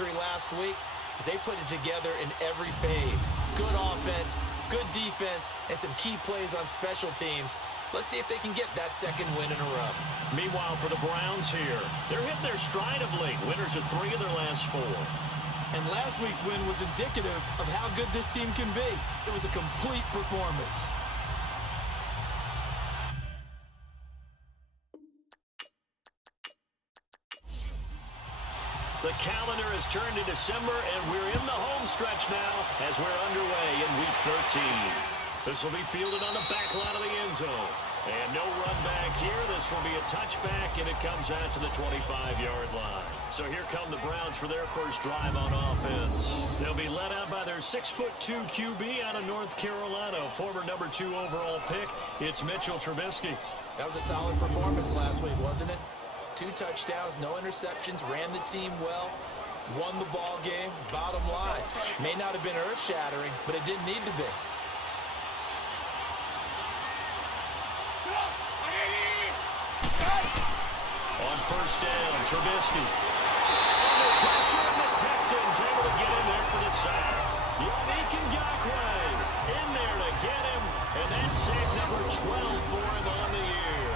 last week is they put it together in every phase. Good offense, good defense, and some key plays on special teams. Let's see if they can get that second win in a row. Meanwhile, for the Browns here, they're hitting their stride of late. Winners of 3 of their last 4. And last week's win was indicative of how good this team can be. It was a complete performance. The calendar has turned to December, and we're in the home stretch now as we're underway in Week 13. This will be fielded on the back line of the end zone. And no run back here. This will be a touchback, and it comes out to the 25-yard line. So here come the Browns for their first drive on offense. They'll be led out by their 6'2" QB out of North Carolina, former number 2 overall pick. It's Mitchell Trubisky. That was a solid performance last week, wasn't it? 2 touchdowns, no interceptions, ran the team well, won the ball game. Bottom line, may not have been earth-shattering, but it didn't need to be. On first down, Trubisky. Under pressure, and the Texans able to get in there for the sack. Yannick Ngakoue in there to get him, and that's sack number 12 for him on the year.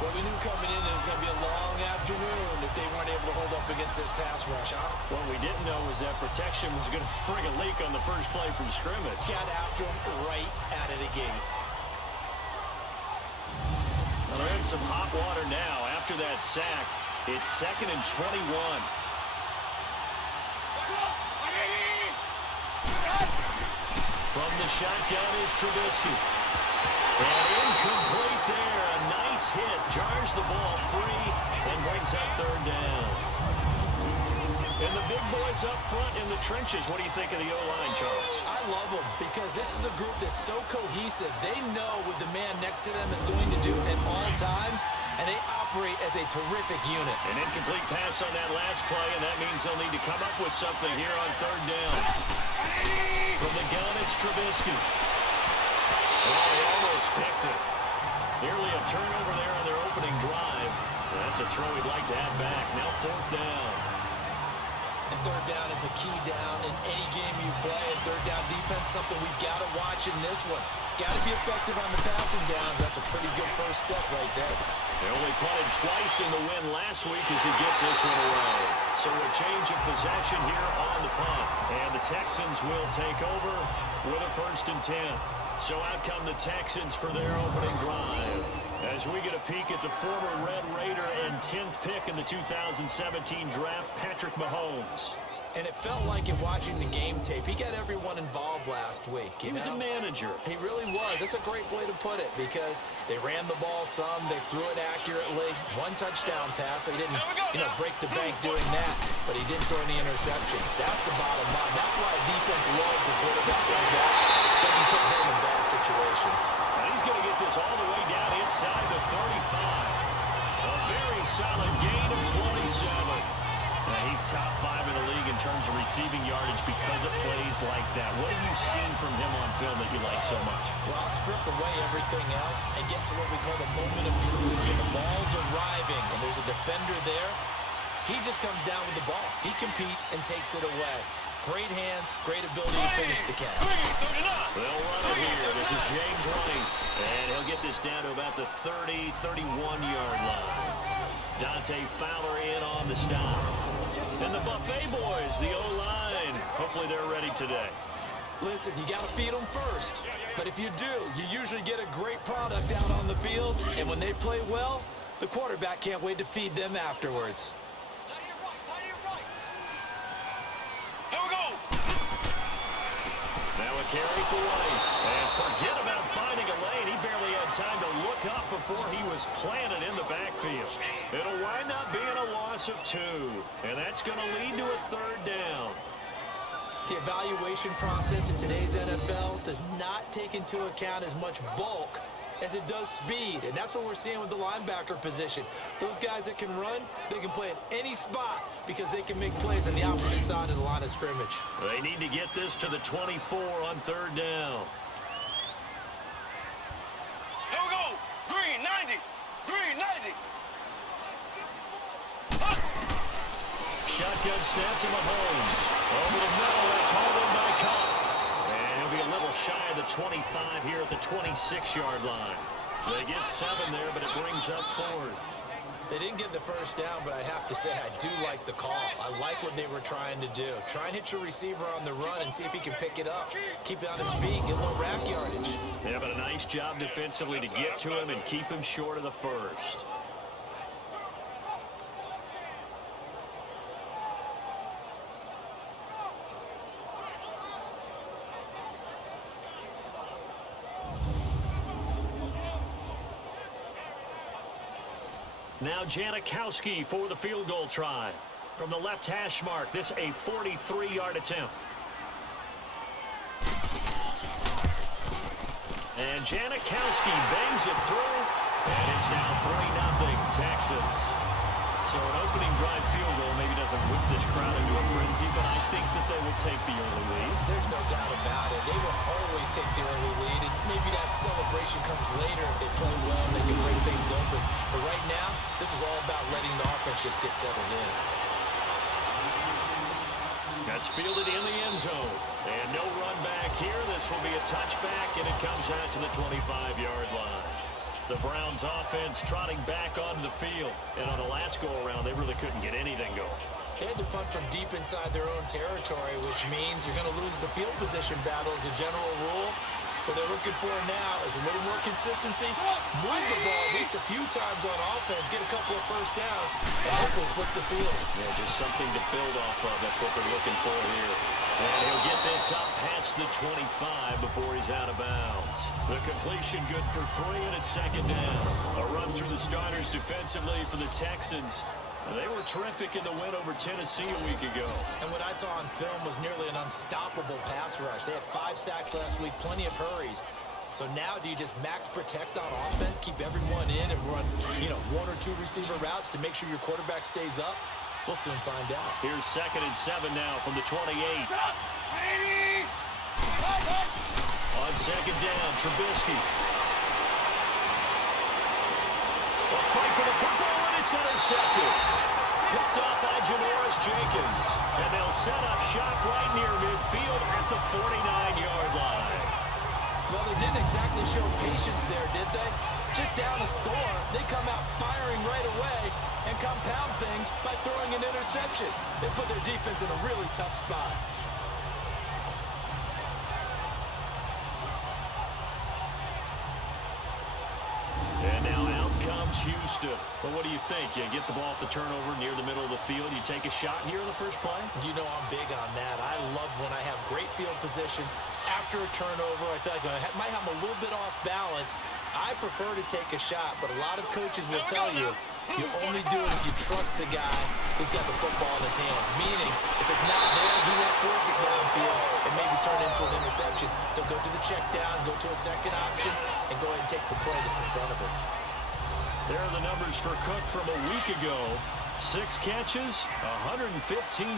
Well, we knew coming in it was going to be a long afternoon if they weren't able to hold up against this pass rush, huh? What we didn't know was that protection was going to spring a leak on the first play from scrimmage. Got after him right out of the gate. Well, they're in some hot water now. After that sack, it's 2nd and 21. From the shotgun is Trubisky. And incomplete there. A nice hit. Jars the ball free and brings up 3rd down. And the big boys up front in the trenches. What do you think of the O-line, Charles? I love them because this is a group that's so cohesive. They know what the man next to them is going to do at all times, and they operate as a terrific unit. An incomplete pass on that last play, and that means they'll need to come up with something here on 3rd down. From the gun, it's Trubisky. Oh, he almost picked it. Nearly a turnover there on their opening drive. That's a throw he'd like to have back. Now 4th down. And 3rd down is a key down in any game you play. And 3rd down defense, something we've got to watch in this one. Got to be effective on the passing downs. That's a pretty good first step right there. They only punted twice in the win last week as he gets this one away. So a change of possession here on the punt. And the Texans will take over with a 1st and 10. So out come the Texans for their opening drive. As we get a peek at the former Red Raider and 10th pick in the 2017 draft, Patrick Mahomes. And it felt like it watching the game tape. He got everyone involved last week. He was a manager. He really was. That's a great way to put it because they ran the ball some. They threw it accurately. 1 touchdown pass, so he didn't, break the bank doing that. But he didn't throw any interceptions. That's the bottom line. That's why a defense loves a quarterback like that. Doesn't put them in bad situations. And he's going to get this all the way down inside the 35. A very solid gain of 27. He's top 5 in the league in terms of receiving yardage because of plays like that. What have you seen from him on film that you like so much? Well, I'll strip away everything else and get to what we call the moment of truth. When the ball's arriving and there's a defender there, he just comes down with the ball. He competes and takes it away. Great hands, great ability to finish the catch. They'll run it here. This is James running. And he'll get this down to about the 30, 31-yard line. Dante Fowler in on the stop. And the Buffet boys, the O-line, hopefully they're ready today. Listen, you got to feed them first. But if you do, you usually get a great product out on the field. And when they play well, the quarterback can't wait to feed them afterwards. Here we go. Now a carry for White. And forget about finding a lane. He barely had time to look up before he was planted in the backfield. It'll wind up being a loss of 2. And that's going to lead to a 3rd down. The evaluation process in today's NFL does not take into account as much bulk as it does speed. And that's what we're seeing with the linebacker position. Those guys that can run, they can play at any spot because they can make plays on the opposite side of the line of scrimmage. They need to get this to the 24 on 3rd down. Here we go. Green 90. Green 90. Shotgun snap to Mahomes. Over the middle, that's hauled in by Cup. And he'll be a little shy of the 25 here at the 26-yard line. They get 7 there, but it brings up 4th. They didn't get the first down, but I have to say I do like the call. I like what they were trying to do. Try and hit your receiver on the run and see if he can pick it up. Keep it on his feet, get a little rack yardage. Yeah, but a nice job defensively to get to him and keep him short of the first. Now Janikowski for the field goal try. From the left hash mark, this a 43-yard attempt. And Janikowski bangs it through, and it's now 3-0 Texans. So an opening drive field goal maybe doesn't whip this crowd into a frenzy, but I think that they will take the early lead. There's no doubt about it. They will always take the early lead, and maybe that celebration comes later if they play well and they can break things open. But right now, this is all about letting the offense just get settled in. That's fielded in the end zone. And no run back here. This will be a touchback, and it comes out to the 25-yard line. The Browns offense trotting back onto the field. And on the last go-around, they really couldn't get anything going. They had to punt from deep inside their own territory, which means you're going to lose the field position battle as a general rule. What they're looking for now is a little more consistency, move the ball at least a few times on offense, get a couple of first downs, and hopefully flip the field. Yeah, just something to build off of. That's what they're looking for here. And he'll get this up past the 25 before he's out of bounds. The completion good for 3, and it's 2nd down. A run through the starters defensively for the Texans. They were terrific in the win over Tennessee a week ago. And what I saw on film was nearly an unstoppable pass rush. They had 5 sacks last week, plenty of hurries. So now do you just max protect on offense, keep everyone in, and run, 1 or 2 receiver routes to make sure your quarterback stays up? We'll soon find out. Here's 2nd and 7 now from the 28. On 2nd down, Trubisky. A fight for the football, and it's intercepted. Picked up by Janoris Jenkins. And they'll set up shop right near midfield at the 49-yard line. Well, they didn't exactly show patience there, did they? Just down a score, they come out firing right away and compound things by throwing an interception. They put their defense in a really tough spot. And now out comes Houston. But what do you think? You get the ball off the turnover near the middle of the field. You take a shot here in the first play? You know I'm big on that. I love when I have great field position. After a turnover, I feel like I might have a little bit off balance. I prefer to take a shot, but a lot of coaches will tell you, you only do it if you trust the guy who's got the football in his hands. Meaning, if it's not there, he won't force it downfield and maybe turn it into an interception. He'll go to the check down, go to a second option, and go ahead and take the play that's in front of him. There are the numbers for Cook from a week ago. 6 catches, 115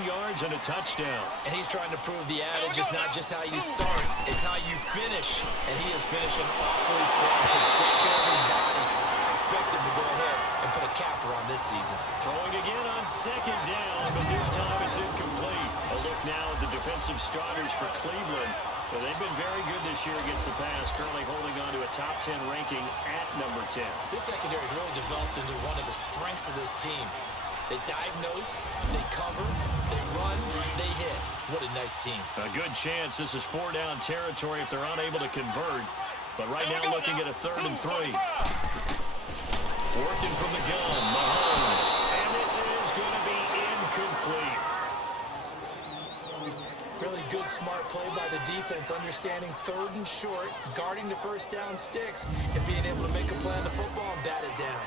yards, and a touchdown. And he's trying to prove the adage is not just how you start, it's how you finish. And he is finishing awfully strong. Takes great care of his body. I expect him to go ahead and put a capper on this season. Throwing again on 2nd down, but this time it's incomplete. A look now at the defensive starters for Cleveland. Well, they've been very good this year against the pass, currently holding on to a top 10 ranking at number 10. This secondary has really developed into one of the strengths of this team. They diagnose, they cover, they run, they hit. What a nice team. A good chance this is 4-down territory if they're unable to convert. But right now looking at a 3rd and 3. Working from the gun, Mahomes. And this is going to be incomplete. Really good, smart play by the defense, understanding 3rd and short, guarding the first down sticks, and being able to make a play on the football and bat it down.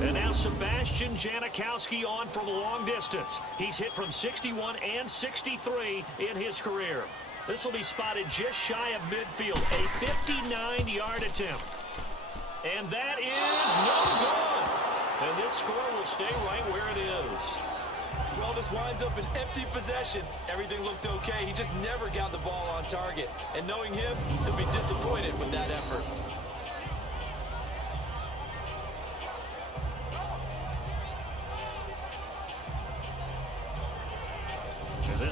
And now Sebastian Janikowski on from a long distance. He's hit from 61 and 63 in his career. This will be spotted just shy of midfield, a 59-yard attempt. And that is no good. And this score will stay right where it is. Well, this winds up an empty possession. Everything looked okay. He just never got the ball on target. And knowing him, he'll be disappointed with that effort.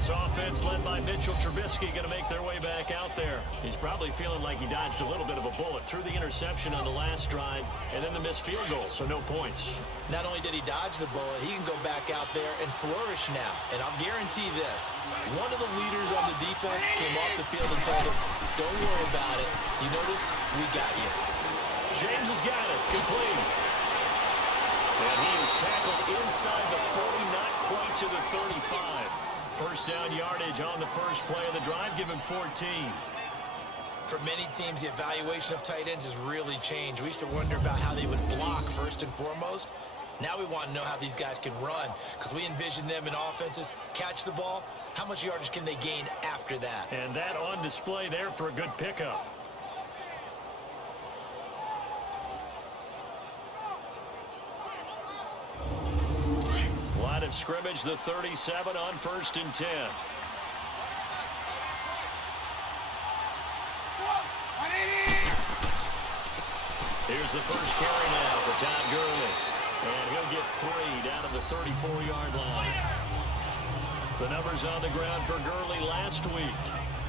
This offense led by Mitchell Trubisky going to make their way back out there. He's probably feeling like he dodged a little bit of a bullet. Threw the interception on the last drive and then the missed field goal, so no points. Not only did he dodge the bullet, he can go back out there and flourish now. And I'll guarantee this, one of the leaders on the defense came off the field and told him, don't worry about it. You noticed? We got you. James has got it. Complete. And he is tackled inside the 40, not quite to the 35. First down yardage on the first play of the drive, give him 14. For many teams, the evaluation of tight ends has really changed. We used to wonder about how they would block first and foremost. Now we want to know how these guys can run because we envision them in offenses, catch the ball. How much yardage can they gain after that? And that on display there for a good pickup. Line of scrimmage, the 37 on 1st and 10. Here's the first carry now for Todd Gurley. And he'll get 3 down to the 34-yard line. The numbers on the ground for Gurley last week.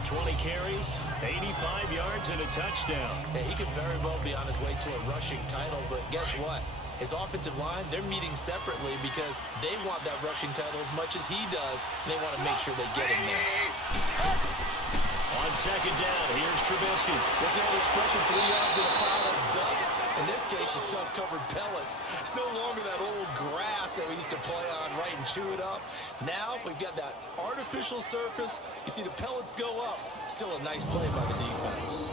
20 carries, 85 yards, and a touchdown. Yeah, he could very well be on his way to a rushing title, but guess what? His offensive line, they're meeting separately because they want that rushing title as much as he does, and they want to make sure they get him there. On second down, here's Trubisky. What's the old expression, 3 yards in a cloud of dust? In this case, it's dust-covered pellets. It's no longer that old grass that we used to play on, right, and chew it up. Now we've got that artificial surface. You see the pellets go up. Still a nice play by the defense.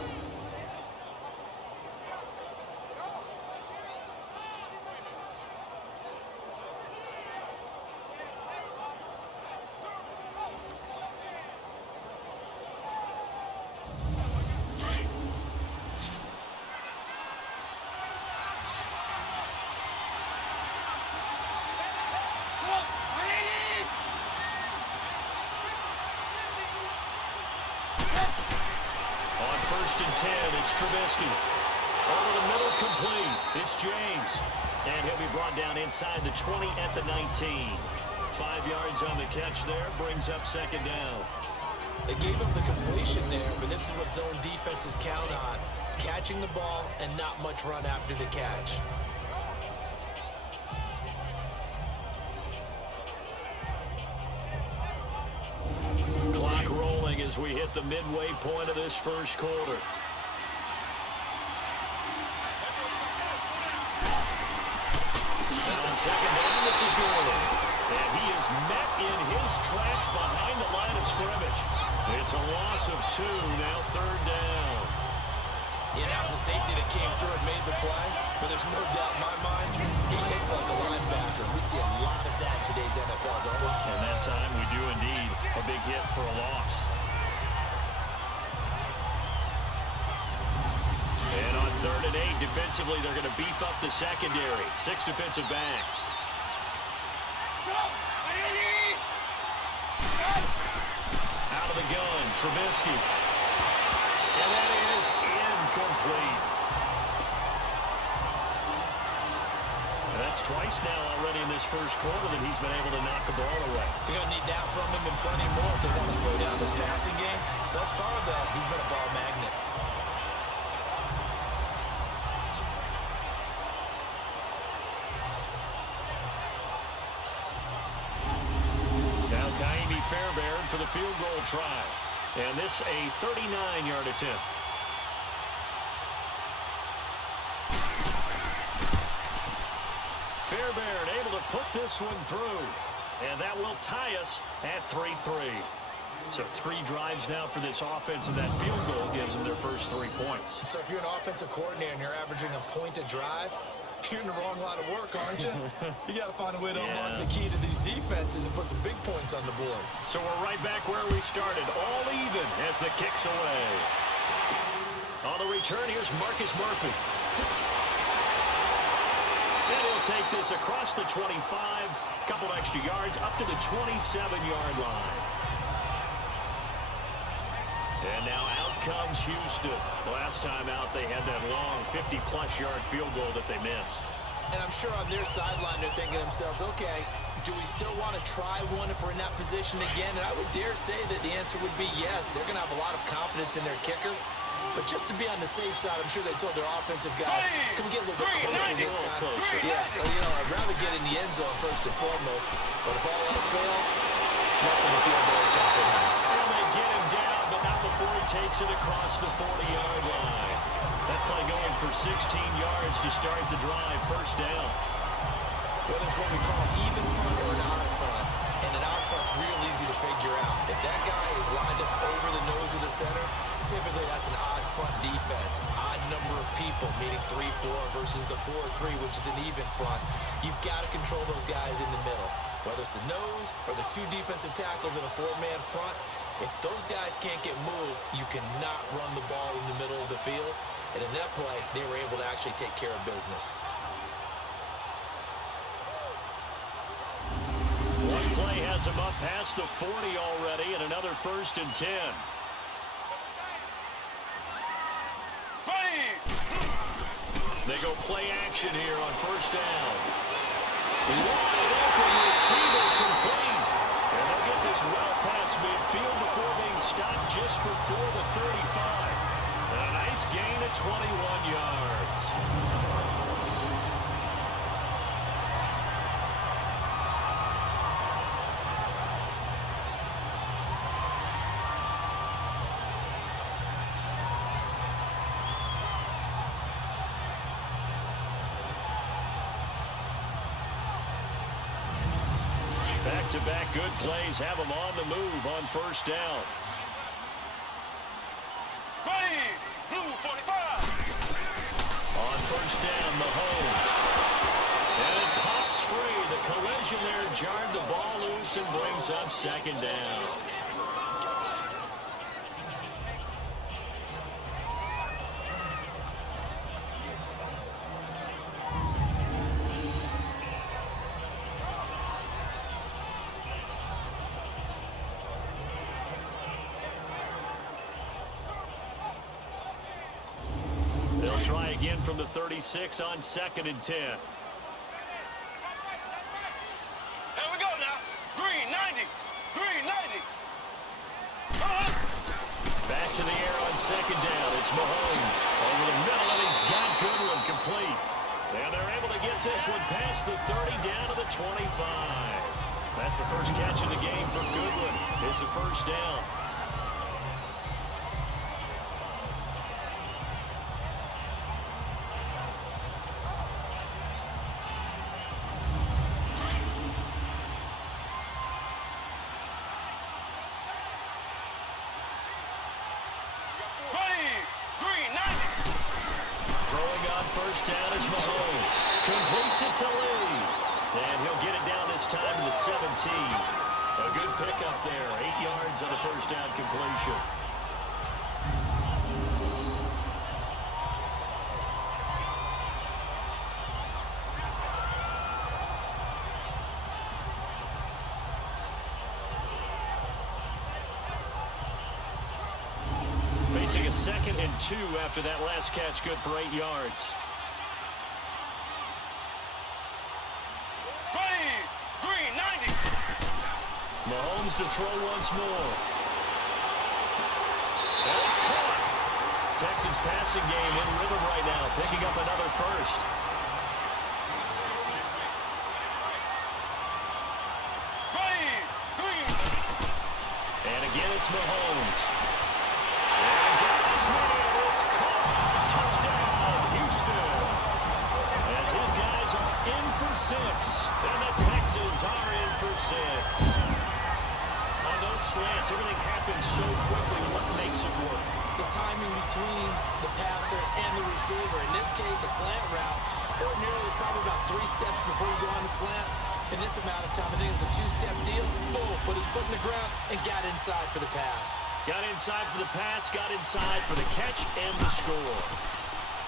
First and 10, it's Trubisky. Over the middle, complete. It's James. And he'll be brought down inside the 20 at the 19. 5 yards on the catch there, brings up second down. They gave up the completion there, but this is what zone defenses count on. Catching the ball and not much run after the catch. Clock rolling as we hit the midway point of this first quarter. Now on second down, this is Gurley. And he is met in his tracks behind the line of scrimmage. It's a loss of 2, now third down. Yeah, that was a safety that came through and made the play, but there's no doubt in my mind, he hits like a linebacker. We see a lot of that in today's NFL, don't we? And that time we do indeed a big hit for a loss. And on 3rd and 8, defensively, they're going to beef up the secondary. 6 defensive backs. Out of the gun, Trubisky. And that is incomplete. And that's twice now already in this first quarter that he's been able to knock the ball away. They're going to need that from him and plenty more if they want to slow down this passing game. Thus far, though, he's been a ball magnet. Now Kaimi Fairbairn for the field goal try. And this a 39-yard attempt. Fairbairn able to put this one through. And that will tie us at 3-3. So 3 drives now for this offense, and that field goal gives them their first 3 points. So if you're an offensive coordinator and you're averaging a point a drive, you're in the wrong line of work, aren't you? You got to find a way to unlock the key to these defenses and put some big points on the board. So we're right back where we started, all even as the kick's away. On the return, here's Marcus Murphy. And he'll take this across the 25, couple extra yards, up to the 27-yard line. And now out comes Houston. Last time out, they had that long 50-plus yard field goal that they missed. And I'm sure on their sideline, they're thinking to themselves, okay, do we still want to try one if we're in that position again? And I would dare say that the answer would be yes. They're going to have a lot of confidence in their kicker. But just to be on the safe side, I'm sure they told their offensive guys, can we get a little bit closer this time? Yeah, I'd rather get in the end zone first and foremost. But if all else fails, less of a field goal attempt for them. And they get him down, but not before he takes it across the 40-yard line. That play going for 16 yards to start the drive. First down. Whether it's what we call even front or an odd front, and an odd front's real easy to figure out. If that guy is lined up over the nose of the center, typically that's an odd front defense. Odd number of people, meaning 3-4 versus the 4-3, which is an even front. You've got to control those guys in the middle. Whether it's the nose or the two defensive tackles in a four-man front, if those guys can't get moved, you cannot run the ball in the middle of the field. And in that play, they were able to actually take care of business. One play has him up past the 40 already, and another 1st and 10. They go play action here on 1st down. Wide open receiver complete. And they'll get this well past midfield before being stopped just before the 35. And a nice gain of 21 yards. Back-to-back good plays have them on the move on 1st down. Ready, blue 45. On 1st down, Mahomes. And it pops free. The collision there jarred the ball loose and brings up 2nd down. Try again from the 36 on 2nd and 10. Here we go now. Green 90. Green 90. Back to the air on 2nd down. It's Mahomes over the middle, and he's got Goodwin complete. And they're able to get this one past the 30 down to the 25. That's the first catch of the game for Goodwin. It's a 1st down. First down is Mahomes. Completes it to Lee. And he'll get it down this time to the 17. A good pickup there. 8 yards on the 1st down completion. Facing a 2nd and 2 after that last catch, good for 8 yards. Mahomes to throw once more. And it's caught. Texans passing game in rhythm right now, picking up another 1st. And again, it's Mahomes. And get this one in. It's caught. Touchdown, Houston. As his guys are in for 6. And the Texans are in for 6. On those slants, everything happens so quickly. What makes it work? The timing between the passer and the receiver. In this case, a slant route. Ordinarily, it's probably about 3 steps before you go on the slant. In this amount of time, I think it's a 2-step deal. Boom, put his foot in the ground and got inside for the pass. Got inside for the pass, got inside for the catch and the score.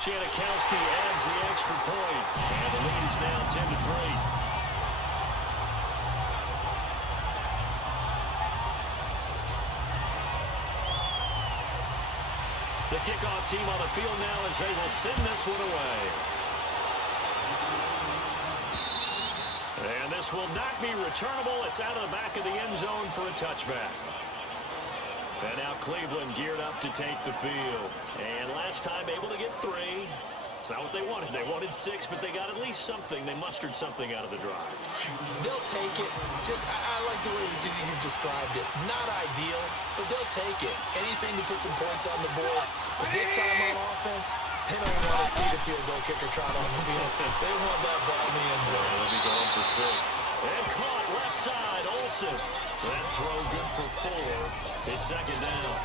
Janikowski adds the extra point, and the lead is now 10-3. The kickoff team on the field now as they will send this one away. And this will not be returnable. It's out of the back of the end zone for a touchback. And now Cleveland geared up to take the field. And last time able to get 3. It's not what they wanted. They wanted 6, but they got at least something. They mustered something out of the drive. They'll take it. I like the way you've described it. Not ideal, but they'll take it. Anything to put some points on the board. But this time on offense, they don't want to see the field goal kicker trot on the field. They want that ball in the end zone. They'll be going for 6. And caught left side, Olsen. That throw good for 4. It's second down.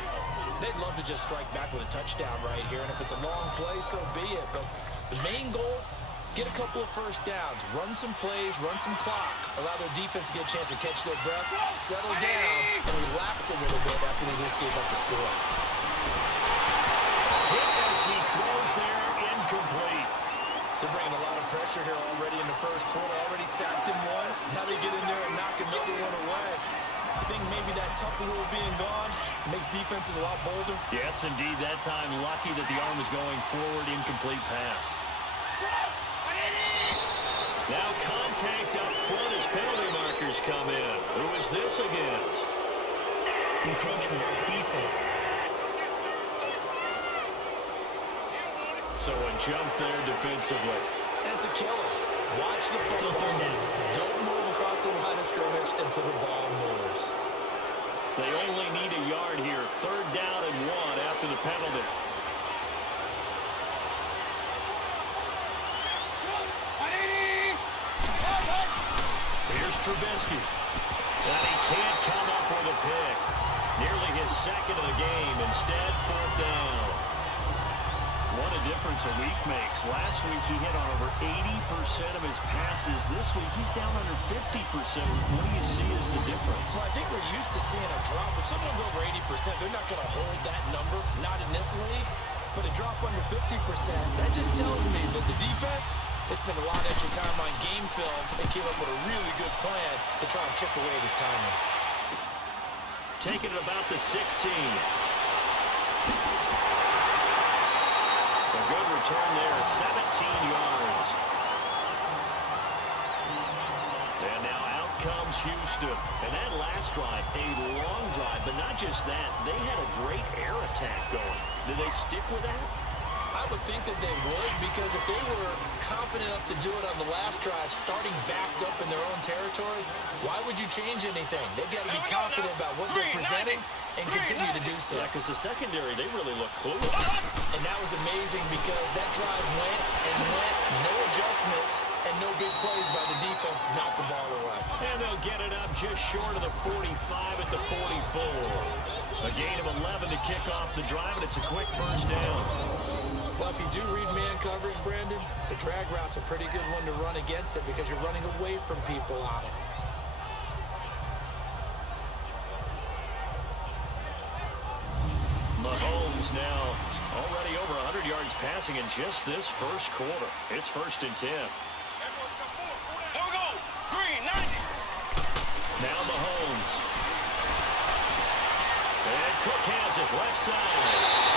They'd love to just strike back with a touchdown right here, and if it's a long play, so be it. But the main goal, get a couple of first downs, run some plays, run some clock, allow their defense to get a chance to catch their breath, settle down, and relax a little bit after they just gave up the score. Hit as he throws there, incomplete. They're bringing a lot of pressure here already in the first quarter. Already sacked him once. Now they get in there and knock another one away. I think maybe that tougher rule being gone makes defenses a lot bolder. Yes, indeed. That time, lucky that the arm was going forward, incomplete pass. Now contact up front as penalty markers come in. Who is this against? Encroachment, defense. So a jump there defensively. That's a killer. Watch the play. Still third down. Don't move across the line of scrimmage until the ball moves. They only need a yard here. 3rd down and 1 after the penalty. Here's Trubisky. And he can't come up with a pick. Nearly his 2nd of the game. Instead, 4th down. What a difference a week makes. Last week he hit on over 80% of his passes. This week he's down under 50%. What do you see as the difference? Well, I think we're used to seeing a drop. If someone's over 80%, they're not going to hold that number, not in this league. But a drop under 50%, that just tells me that the defense, they spent a lot of extra time on game films and came up with a really good plan to try and chip away at his timing. Taking it about the 16. A good return there, 17 yards. And now out comes Houston. And that last drive, a long drive, but not just that. They had a great air attack going. Did they stick with that? I would think that they would, because if they were confident enough to do it on the last drive, starting backed up in their own territory, why would you change anything? They've got to be confident about what they're presenting and continue to do so. Yeah, because the secondary, they really look clueless. And that was amazing because that drive went and went, no adjustments, and no big plays by the defense to knock the ball away. And they'll get it up just short of the 45 at the 44. A gain of 11 to kick off the drive, and it's a quick first down. Well, if you do read man coverage, Brandon, the drag route's a pretty good one to run against it because you're running away from people on it. Mahomes now already over 100 yards passing in just this first quarter. It's 1st and 10. Here we go. Green, 90. Now Mahomes. And Cook has it left side.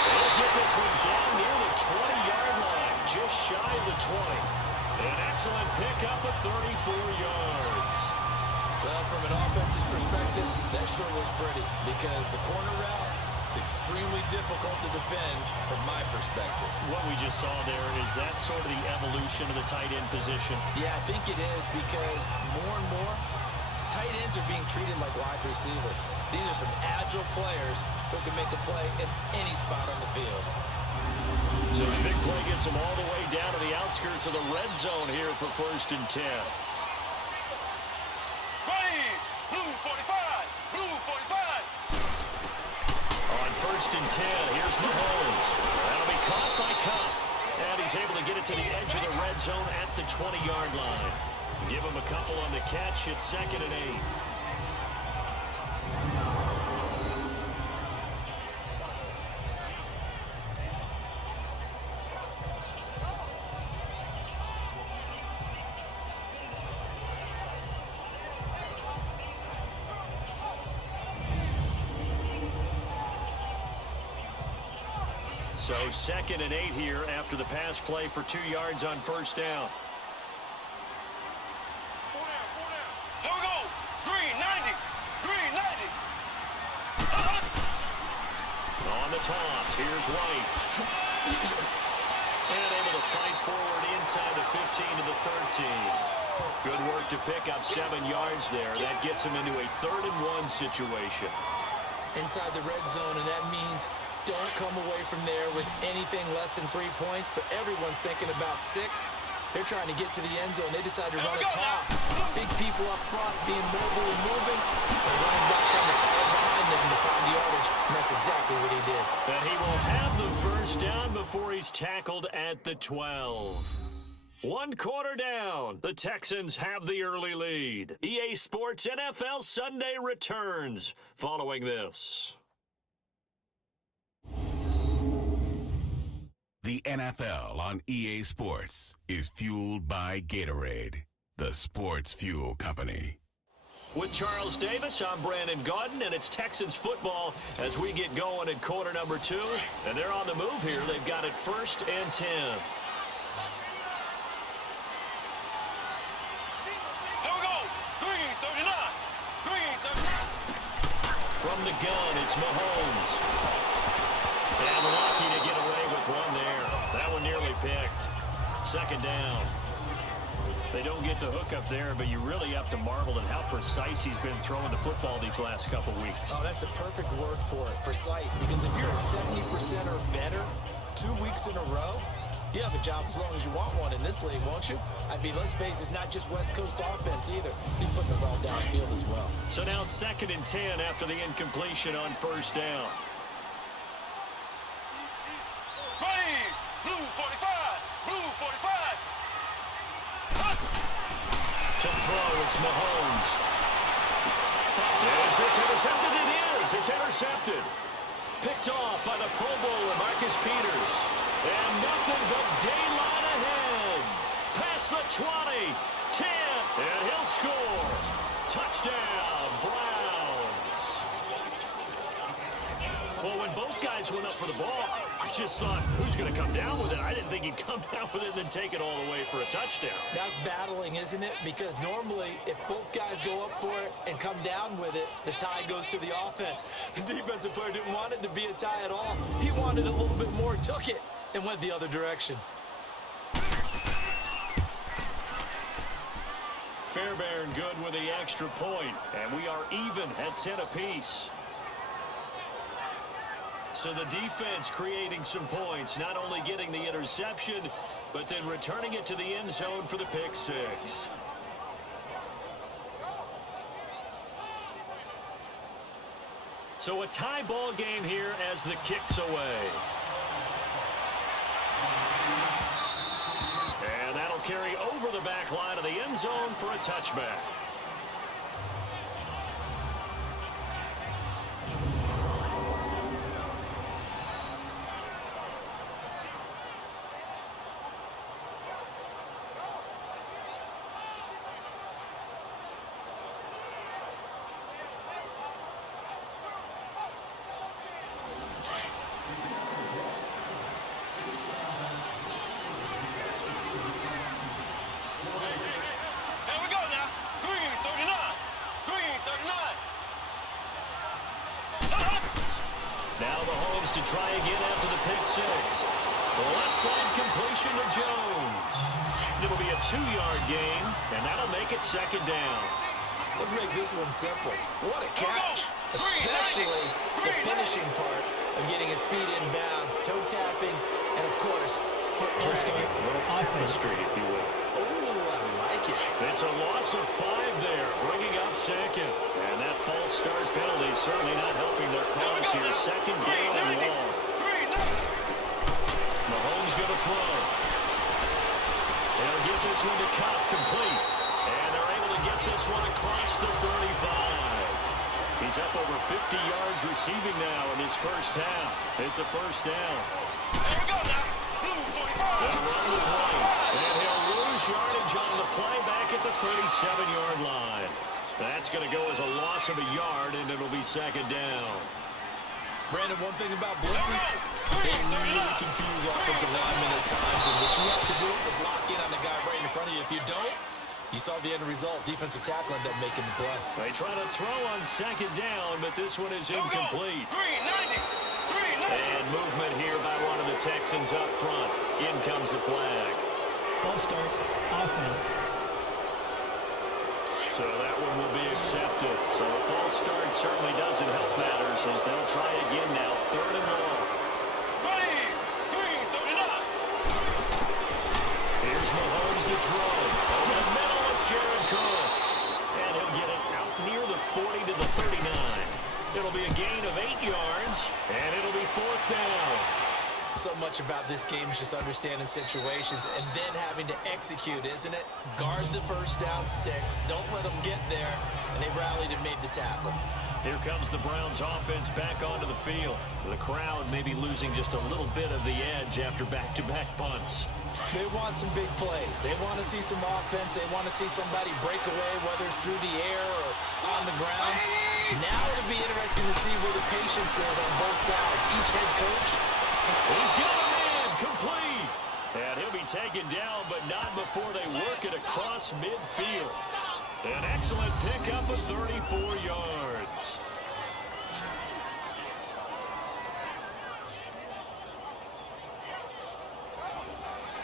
He'll get this one down near the 20-yard line, just shy of the 20. An excellent pickup of 34 yards. Well, from an offense's perspective, that sure was pretty because the corner route is extremely difficult to defend from my perspective. What we just saw there, is that sort of the evolution of the tight end position? Yeah, I think it is because more and more, tight ends are being treated like wide receivers. These are some agile players who can make a play in any spot on the field. So the big play gets them all the way down to the outskirts of the red zone here for 1st and 10. Green, blue 45, blue 45. On 1st and 10, here's Mahomes. That'll be caught by Cup. And he's able to get it to the edge of the red zone at the 20-yard line. Give him a couple on the catch. It's 2nd and 8. So 2nd and 8 here after the pass play for 2 yards on 1st down. 4 down, 4 down. the toss. Here's White. And able to fight forward inside the 15 to the 13. Good work to pick up 7 yards there. That gets him into a 3rd-and-1 situation. Inside the red zone, and that means don't come away from there with anything less than 3 points, but everyone's thinking about 6. They're trying to get to the end zone. They decide to run a toss. Big people up front being mobile and moving. The running back trying to follow behind them to find the yardage, and that's exactly what he did. And he will have the first down before he's tackled at the 12. 1 quarter down. The Texans have the early lead. EA Sports NFL Sunday returns following this. The NFL on EA Sports is fueled by Gatorade, the sports fuel company. With Charles Davis, I'm Brandon Gaudin, and it's Texans football as we get going in quarter number 2. And they're on the move here. They've got it 1st and 10. Here we go. Green 39. Green 39. From the gun, it's Mahomes. And lucky to get away with one there. That one nearly picked. 2nd down. They don't get the hook up there, but you really have to marvel at how precise he's been throwing the football these last couple weeks. Oh, that's the perfect word for it, precise, because if you're at 70% or better 2 weeks in a row, you have a job as long as you want one in this league, won't you? I mean, let's face it, it's not just West Coast offense either. He's putting the ball downfield as well. So now 2nd and 10 after the incompletion on 1st down. Green. Blue 45. Blue 45. To throw, it's Mahomes. Is this intercepted? It is. It's intercepted. Picked off by the Pro Bowler, Marcus Peters. And nothing but daylight ahead. Past the 20, 10, and he'll score. Touchdown, Browns. Well, when both guys went up for the ball, I just thought, who's going to come down with it? I didn't think he'd come down with it and then take it all the way for a touchdown. That's battling, isn't it? Because normally, if both guys go up for it and come down with it, the tie goes to the offense. The defensive player didn't want it to be a tie at all. He wanted a little bit more, took it, and went the other direction. Fairbairn good with the extra point, and we are even at 10 apiece. So the defense creating some points, not only getting the interception, but then returning it to the end zone for the pick 6. So a tie ball game here as the kick's away. And that'll carry over the back line of the end zone for a touchback. To try again after the pick 6. Left side completion to Jones. It'll be a 2-yard gain, and that'll make it 2nd down. Let's make this one simple. What a catch. Especially the finishing part of getting his feet in bounds, toe tapping, and of course, foot dragging. A little tapestry, if you will. Oh, I like it. It's a loss of 5 there, bringing up 2nd. And that false start penalty certainly not helping their cause here. 2nd down and long. Mahomes going to throw. They'll get this one to Cobb complete. And they're able to get this one across the 35. He's up over 50 yards receiving now in his first half. It's a 1st down. Here we go now. Blue 45. They'll run the play. And he'll lose yardage on the play back at the 37-yard line. That's going to go as a loss of a yard, and it'll be 2nd down. Brandon, one thing about blitzes, they really confuse offensive linemen at times, and what you have to do is lock in on the guy right in front of you. If you don't, you saw the end result. Defensive tackle ended up making the play. They try to throw on 2nd down, but this one is incomplete. Green 90. Green 90. And movement here by one of the Texans up front. In comes the flag. False start, offense. So that one will be accepted. So the false start certainly doesn't help matters as they'll try again now. 3rd and long. Green, 39. Here's Mahomes to throw. Over the middle, it's Jared Cook. And he'll get it out near the 40 to the 39. It'll be a gain of 8 yards, and it'll be 4th down. So much about this game is just understanding situations and then having to execute, isn't it? Guard the first down sticks. Don't let them get there. And they rallied and made the tackle. Here comes the Browns offense back onto the field. The crowd may be losing just a little bit of the edge after back-to-back punts. They want some big plays. They want to see some offense. They want to see somebody break away, whether it's through the air or on the ground. Now it'll be interesting to see where the patience is on both sides. Each head coach. He's got a man complete. And he'll be taken down, but not before they work it across midfield. An excellent pickup of 34 yards.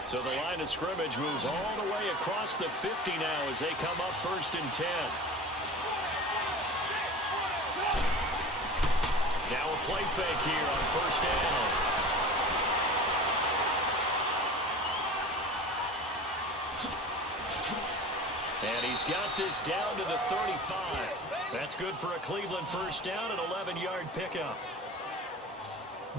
So the line of scrimmage moves all the way across the 50 now as they come up 1st and 10. Now a play fake here on 1st down. And he's got this down to the 35. That's good for a Cleveland 1st down, an 11-yard pickup.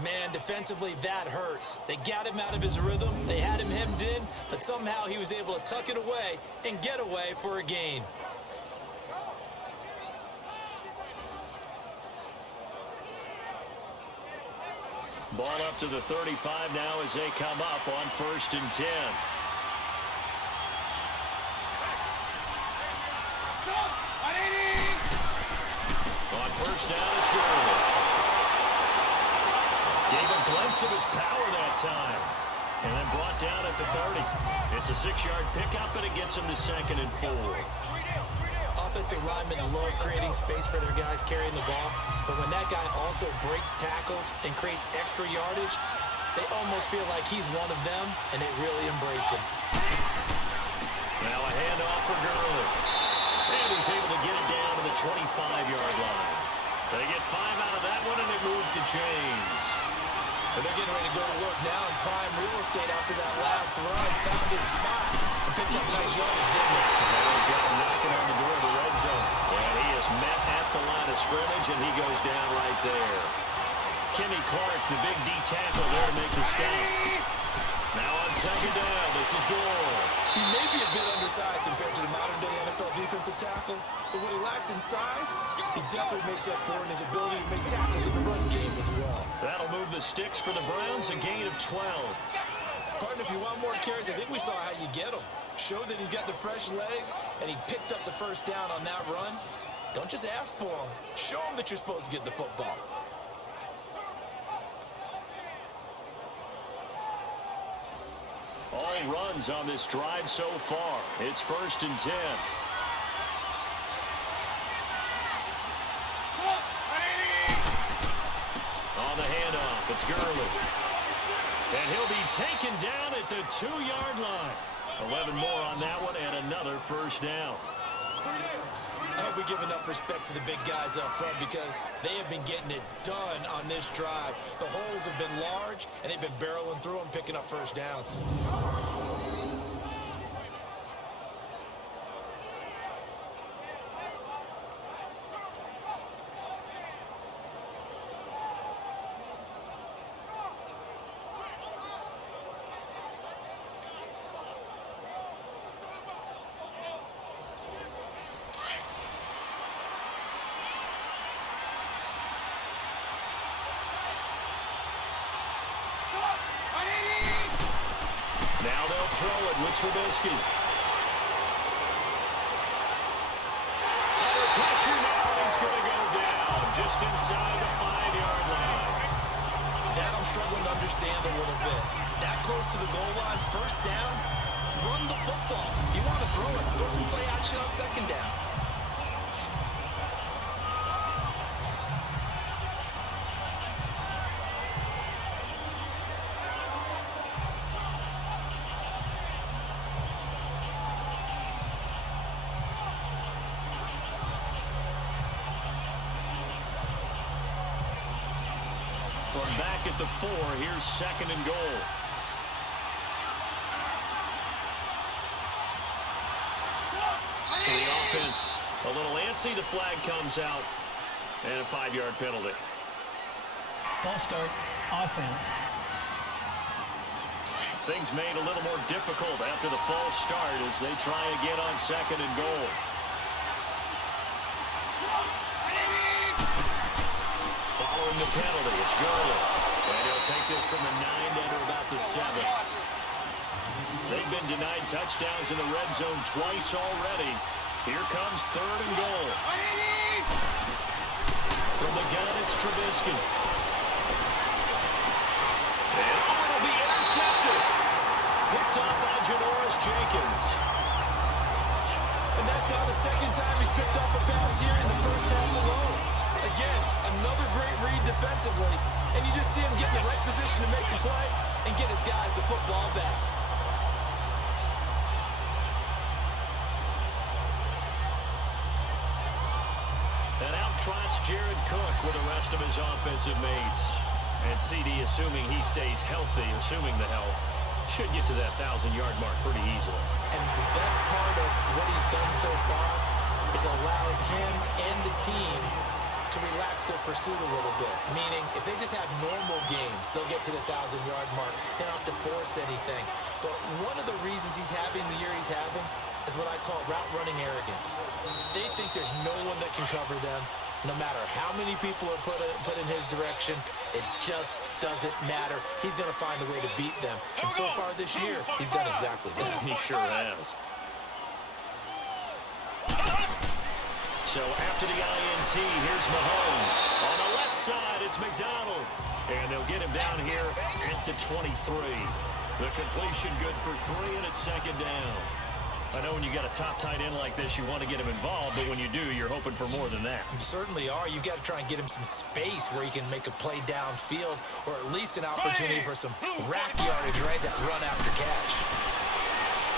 Man, defensively, that hurts. They got him out of his rhythm. They had him hemmed in, but somehow he was able to tuck it away and get away for a gain. Ball up to the 35 now as they come up on 1st and 10. On 1st down, it's Gurley. Gave a glimpse of his power that time. And then brought down at the 30. It's a 6-yard pickup, and it gets him to 2nd and 4. Offensive linemen love creating space for their guys carrying the ball. But when that guy also breaks tackles and creates extra yardage, they almost feel like he's one of them, and they really embrace him. Now a handoff for Gurley. And he's able to get it down to the 25-yard line. They get 5 out of that one, and it moves the chains. But they're getting ready to go to work now in prime real estate after that last run. Found his spot and picked up nice yardage, didn't he? Now he's got him knocking on the door of the red zone. And he is met at the line of scrimmage, and he goes down right there. Kenny Clark, the big D tackle there to make the stop. Now on 2nd down, this is Gore. He may be a bit undersized compared to the modern-day NFL defensive tackle, but what he lacks in size, he definitely makes up for in his ability to make tackles in the run game as well. That'll move the sticks for the Browns, a gain of 12. Partner, if you want more carries, I think we saw how you get them. Showed that he's got the fresh legs, and he picked up the 1st down on that run. Don't just ask for them. Show them that you're supposed to get the football. All runs on this drive so far. It's 1st and 10. On the handoff, it's Gurley. And he'll be taken down at the 2-yard line. 11 more on that one and another 1st down. I hope we give enough respect to the big guys up front because they have been getting it done on this drive. The holes have been large, and they've been barreling through them, picking up 1st downs. Now they'll throw it with Trubisky. Under pressure now, he's going to go down just inside the 5-yard line. That I'm struggling to understand a little bit. That close to the goal line, 1st down, run the football. If you want to throw it, throw some play action on 2nd down. one back at the 4. Here's 2nd and goal. So the offense a little antsy. The flag comes out, and a 5-yard penalty. False start, offense. Things made a little more difficult after the false start as they try again on 2nd and goal. Following the penalty, it's Gurley. And he'll take this from the 9 down to about the 7. They've been denied touchdowns in the red zone twice already. Here comes 3rd and goal. From the gun, it's Trubisky. And it'll be intercepted. Picked up by Janoris Jenkins. And that's now the 2nd time he's picked up a pass here in the first half alone. Again, another great read defensively. And you just see him get in the right position to make the play and get his guys the football back. And out trots Jared Cook with the rest of his offensive mates. And CD, assuming he stays healthy, assuming the health, should get to that 1,000-yard mark pretty easily. And the best part of what he's done so far is allows him and the team to relax their pursuit a little bit. Meaning, if they just have normal games, they'll get to the 1,000-yard mark. They don't have to force anything. But one of the reasons he's having the year he's having is what I call route-running arrogance. They think there's no one that can cover them. No matter how many people are put in his direction, it just doesn't matter. He's going to find a way to beat them. And so far this year, he's done exactly that. He sure has. So after the INT, here's Mahomes. On the left side, it's McDonald. And they'll get him down here at the 23. The completion good for 3, and it's 2nd down. I know when you got a top tight end like this, you want to get him involved, but when you do, you're hoping for more than that. You certainly are. You got to try and get him some space where he can make a play downfield, or at least an opportunity for some rack yardage, right? That run after catch.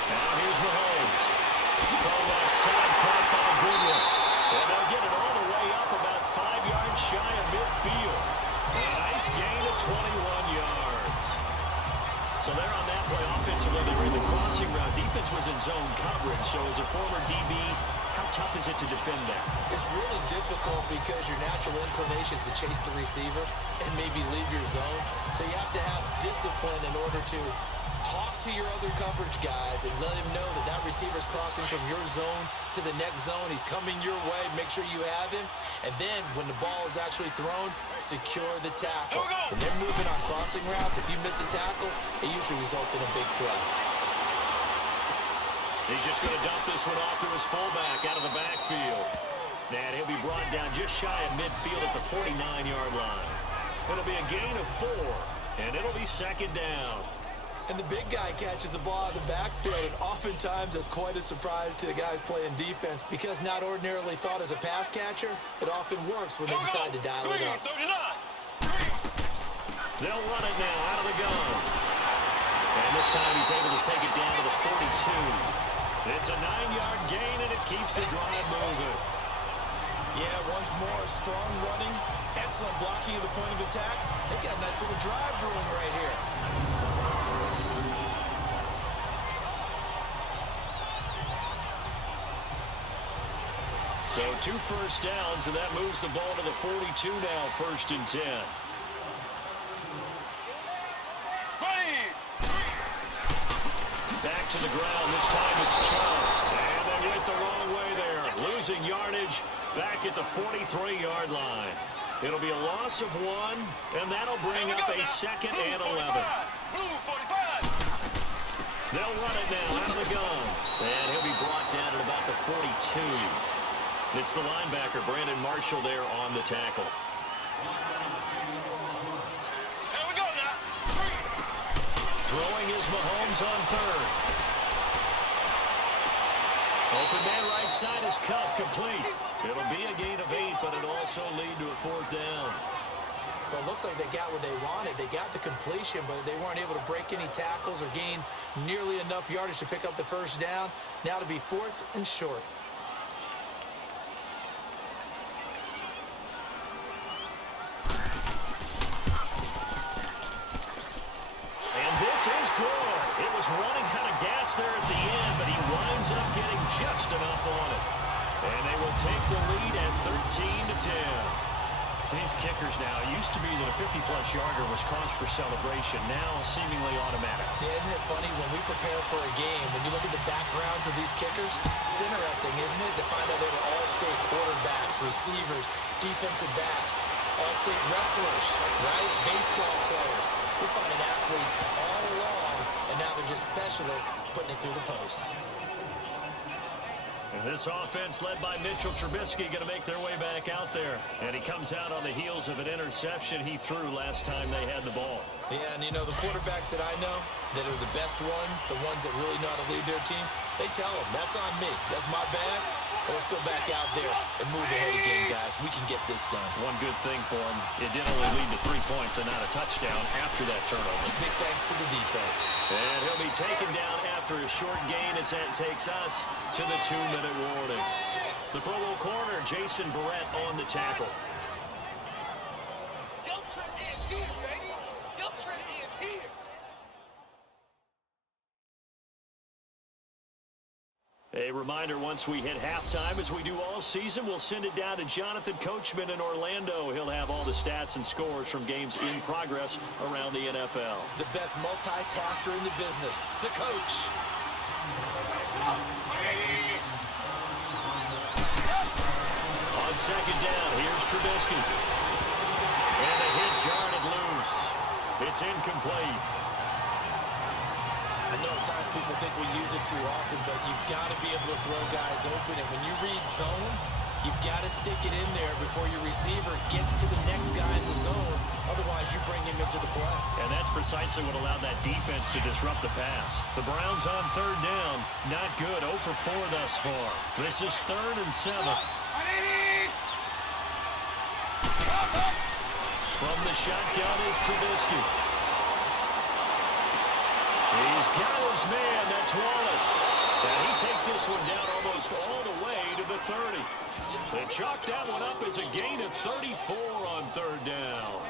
Now here's Mahomes. Throw left side, caught by Goodwin. And they'll get it all the way up about 5 yards shy of midfield. A nice gain of 21 yards. So they're on that play offensively. They were in the crossing route. Defense was in zone coverage. So as a former DB, how tough is it to defend that? It's really difficult because your natural inclination is to chase the receiver and maybe leave your zone. So you have to have discipline in order to talk to your other coverage guys and let him know that that receiver's crossing from your zone to the next zone. He's coming your way. Make sure you have him. And then when the ball is actually thrown, secure the tackle. When they're moving on crossing routes, if you miss a tackle, it usually results in a big play. He's just going to dump this one off to his fullback out of the backfield. And he'll be brought down just shy of midfield at the 49-yard line. It'll be a gain of 4, and it'll be 2nd down. And the big guy catches the ball out of the backfield, and oftentimes that's quite a surprise to the guys playing defense because not ordinarily thought as a pass catcher, it often works when they decide to dial it up. They'll run it now out of the gun. And this time he's able to take it down to the 42. It's a 9-yard gain, and it keeps the drive moving. Yeah, once more, strong running, excellent blocking at the point of attack. They've got a nice little drive brewing right here. So 2 first downs, and that moves the ball to the 42 now, 1st and 10. Back to the ground. This time it's Chubb. And they went the wrong way there. Losing yardage back at the 43-yard line. It'll be a loss of 1, and that'll bring up a 2nd and 11. They'll run it now out of the gun. And he'll be brought down at about the 42. It's the linebacker, Brandon Marshall, there on the tackle. Here we go now. Throwing is Mahomes on 3rd. Open man right side is Cup, complete. It'll be a gain of 8, but it'll also lead to a 4th down. Well, it looks like they got what they wanted. They got the completion, but they weren't able to break any tackles or gain nearly enough yardage to pick up the 1st down. Now to be 4th and short. just enough on it. And they will take the lead at 13-10. These kickers now, it used to be that a 50-plus yarder was cause for celebration, now seemingly automatic. Yeah, isn't it funny when we prepare for a game, when you look at the backgrounds of these kickers, it's interesting, isn't it, to find out they were all-state quarterbacks, receivers, defensive backs, all-state wrestlers, right? Baseball players. We're finding athletes all along, and now they're just specialists putting it through the posts. And this offense led by Mitchell Trubisky going to make their way back out there. And he comes out on the heels of an interception he threw last time they had the ball. Yeah, and you know, the quarterbacks that I know that are the best ones, the ones that really know how to lead their team, they tell them, that's on me. That's my bad. But let's go back out there and move ahead again, guys. We can get this done. One good thing for him, it did only lead to 3 points and not a touchdown after that turnover. Big thanks to the defense. And he'll be taken down after a short gain as that takes us to the 2-minute warning. The Pro Bowl corner, Jason Verrett, on the tackle. Your trip is here, baby. Your trip is here. A reminder, once we hit halftime, as we do all season, we'll send it down to Jonathan Coachman in Orlando. He'll have all the stats and scores from games in progress around the NFL. The best multitasker in the business, the coach. On second down, here's Trubisky. And the hit jarred it loose. It's incomplete. I know at times people think we use it too often, but you've got to be able to throw guys open. And when you read zone, you've got to stick it in there before your receiver gets to the next guy in the zone. Otherwise, you bring him into the play. And that's precisely what allowed that defense to disrupt the pass. The Browns on third down. Not good. 0 for 4 thus far. This is 3rd and 7. From the shotgun is Trubisky. He's got his man. That's Wallace. And he takes this one down almost all the way to the 30. They chalk that one up as a gain of 34 on third down.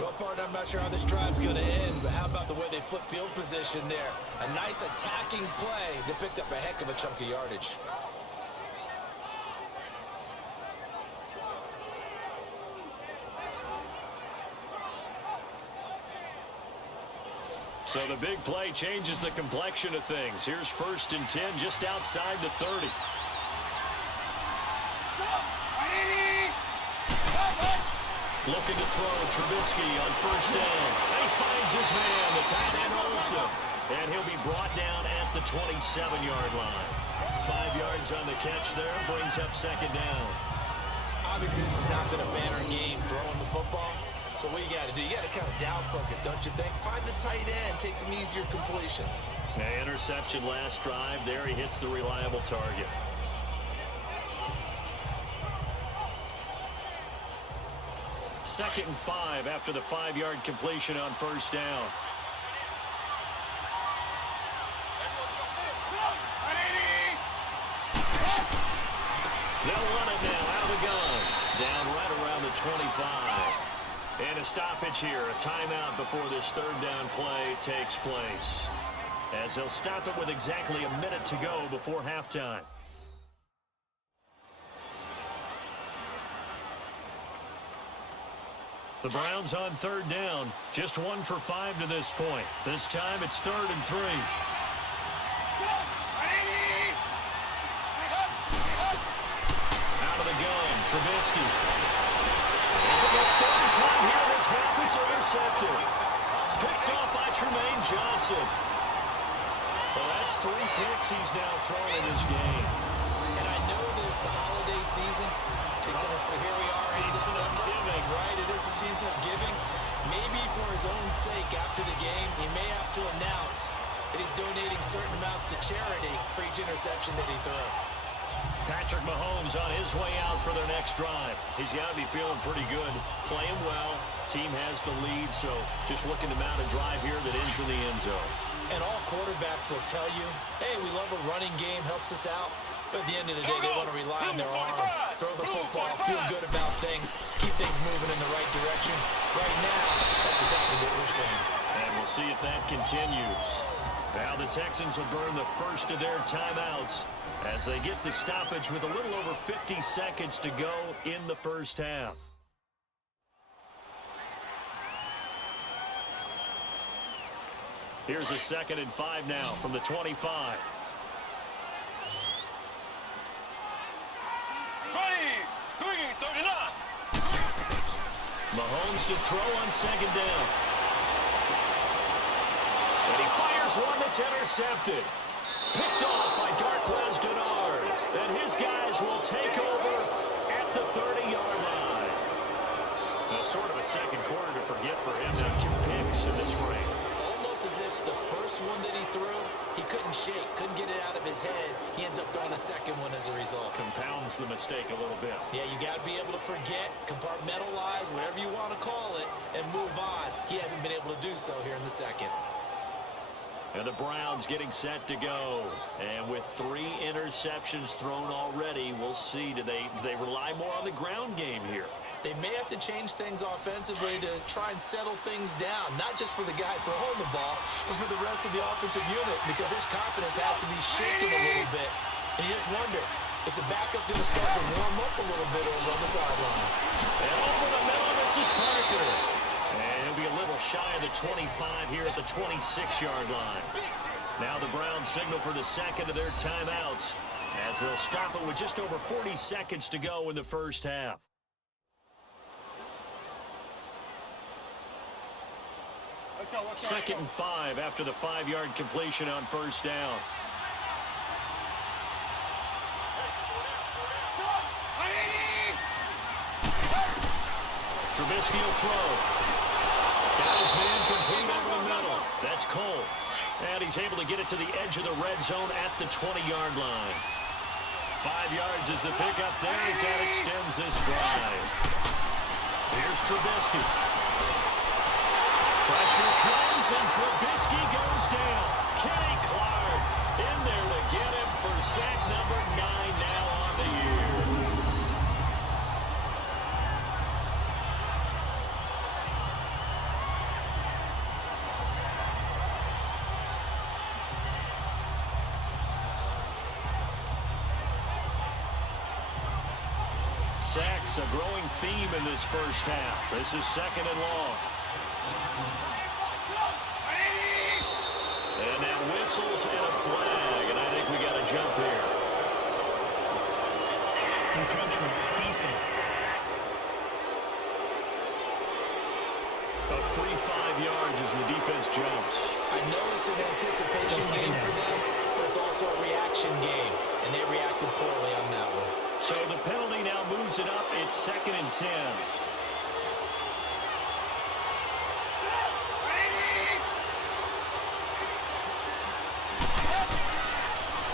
Well, partner, I'm not sure how this drive's going to end, but how about the way they flip field position there? A nice attacking play that picked up a heck of a chunk of yardage. So the big play changes the complexion of things. Here's 1st and 10 just outside the 30. Looking to throw Trubisky on 1st down. And he finds his man, the tight end Olsen. And he'll be brought down at the 27-yard line. 5 yards on the catch there, brings up 2nd down. Obviously, this has not been a banner game throwing the football. So what you got to do, you got to kind of down focus, don't you think? Find the tight end, take some easier completions. Interception last drive. There he hits the reliable target. Second and 5 after the 5-yard completion on 1st down. They'll run it now out of the gun. Down right around the 25. And a stoppage here, a timeout before this 3rd down play takes place. As they'll stop it with exactly a minute to go before halftime. The Browns on 3rd down, just 1 for 5 to this point. This time it's 3rd and 3. Out of the gun, Trubisky. For the 3rd time here this half, it's intercepted. Picked off by Tremaine Johnson. Well, that's 3 picks he's now thrown in this game. And I know this, the holiday season, because here we are in December, right? It is a season of giving. Maybe for his own sake after the game, he may have to announce that he's donating certain amounts to charity for each interception that he threw. Patrick Mahomes on his way out for their next drive. He's got to be feeling pretty good, playing well. Team has the lead, so just looking to mount a drive here that ends in the end zone. And all quarterbacks will tell you, hey, we love a running game, helps us out. But at the end of the day, they want to rely on their arm, throw the football, feel good about things, keep things moving in the right direction. Right now, that's exactly what we're seeing. And we'll see if that continues. Now the Texans will burn the first of their timeouts as they get the stoppage with a little over 50 seconds to go in the first half. Here's a 2nd and 5 now from the 25. Green, 39. Mahomes to throw on 2nd down. And he fires one that's intercepted. Picked off by Darquez Denard. And his guys will take over at the 30-yard line. That's sort of a second quarter to forget for him. Now 2 picks in this frame. Almost as if the first one that he threw, he couldn't shake, couldn't get it out of his head. He ends up throwing a second one as a result. Compounds the mistake a little bit. Yeah, you got to be able to forget, compartmentalize, whatever you want to call it, and move on. He hasn't been able to do so here in the second. And the Browns getting set to go. And with 3 interceptions thrown already, we'll see. Do they rely more on the ground game here? They may have to change things offensively to try and settle things down, not just for the guy throwing the ball, but for the rest of the offensive unit, because his confidence has to be shaken a little bit. And you just wonder, is the backup going to start to warm up a little bit over on the sideline? And over the middle, this is Parker. And he'll be a little shy of the 25 here at the 26-yard line. Now the Browns signal for the second of their timeouts as they'll stop it with just over 40 seconds to go in the first half. Second and 5 after the 5-yard completion on first down. Trubisky will throw. Got his man complete over the middle. That's Cole. And he's able to get it to the edge of the red zone at the 20-yard line. 5 yards is the pickup there as that extends this drive. Here's Trubisky. Pressure comes and Trubisky goes down. Kenny Clark in there to get him for sack number 9 now on the year. Sacks a growing theme in this first half. This is 2nd and long. And now whistles and a flag, and I think we got a jump here. Encroachment, defense. A free 5 yards as the defense jumps. I know it's an anticipation game for them, but it's also a reaction game, and they reacted poorly on that one. So the penalty now moves it up. It's 2nd and 10.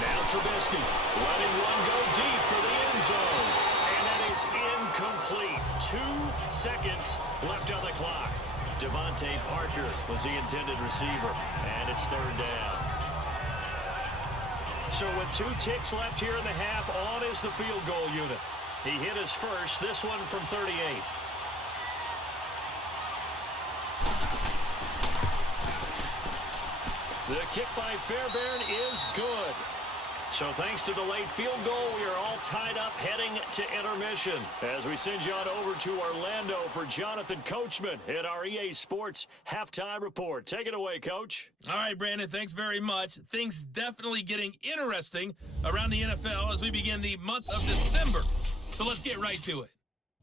Now Trubisky letting one go deep for the end zone. And that is incomplete. 2 seconds left on the clock. Devontae Parker was the intended receiver. And it's 3rd down. So with 2 ticks left here in the half, on is the field goal unit. He hit his first, this one from 38. The kick by Fairbairn is good. So thanks to the late field goal, we are all tied up heading to intermission as we send you on over to Orlando for Jonathan Coachman at our EA Sports Halftime Report. Take it away, Coach. All right, Brandon, thanks very much. Things definitely getting interesting around the NFL as we begin the month of December. So let's get right to it.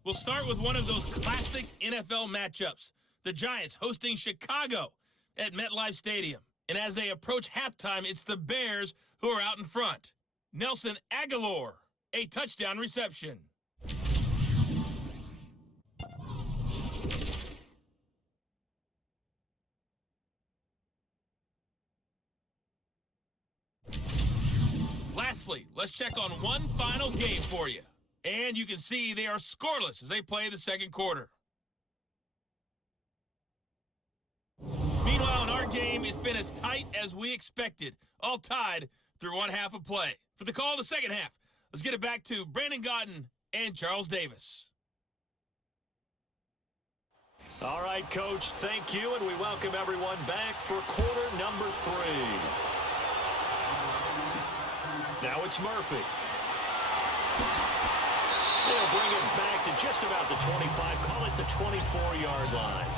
We'll start with one of those classic NFL matchups. The Giants hosting Chicago at MetLife Stadium. And as they approach halftime, it's the Bears who are out in front. Nelson Aguilar, a touchdown reception. Lastly, let's check on one final game for you. And you can see they are scoreless as they play the second quarter. Meanwhile, in our game, it's been as tight as we expected, all tied through one half of play. For the call of the second half, let's get it back to Brandon Gaudin and Charles Davis. All right, Coach, thank you, and we welcome everyone back for quarter number 3. Now it's Murphy. They'll bring it back to just about the 25, call it the 24-yard line.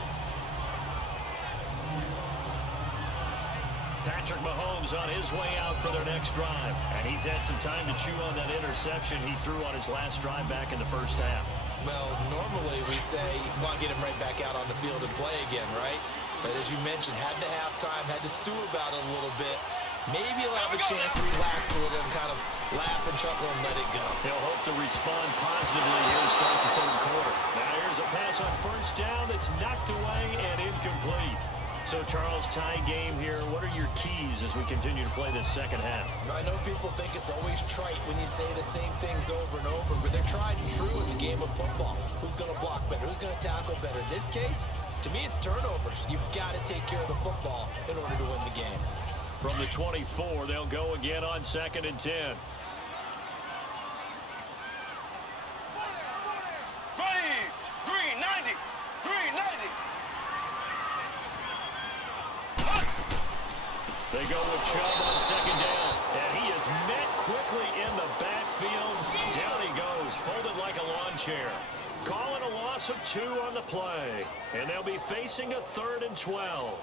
Patrick Mahomes on his way out for their next drive. And he's had some time to chew on that interception he threw on his last drive back in the first half. Well, normally we say, well, get him right back out on the field and play again, right? But as you mentioned, had the halftime, had to stew about it a little bit. Maybe he'll have a chance to relax a little and kind of laugh and chuckle and let it go. He'll hope to respond positively here to start the third quarter. Now here's a pass on first down that's knocked away and incomplete. So, Charles, tie game here. What are your keys as we continue to play this second half? I know people think it's always trite when you say the same things over and over, but they're tried and true in the game of football. Who's going to block better? Who's going to tackle better? In this case, to me, it's turnovers. You've got to take care of the football in order to win the game. From the 24, they'll go again on 2nd and 10. Green 90. Green 90. They go with Chubb on 2nd down. And he is met quickly in the backfield. Down he goes, folded like a lawn chair. Calling a loss of 2 on the play. And they'll be facing a 3rd and 12.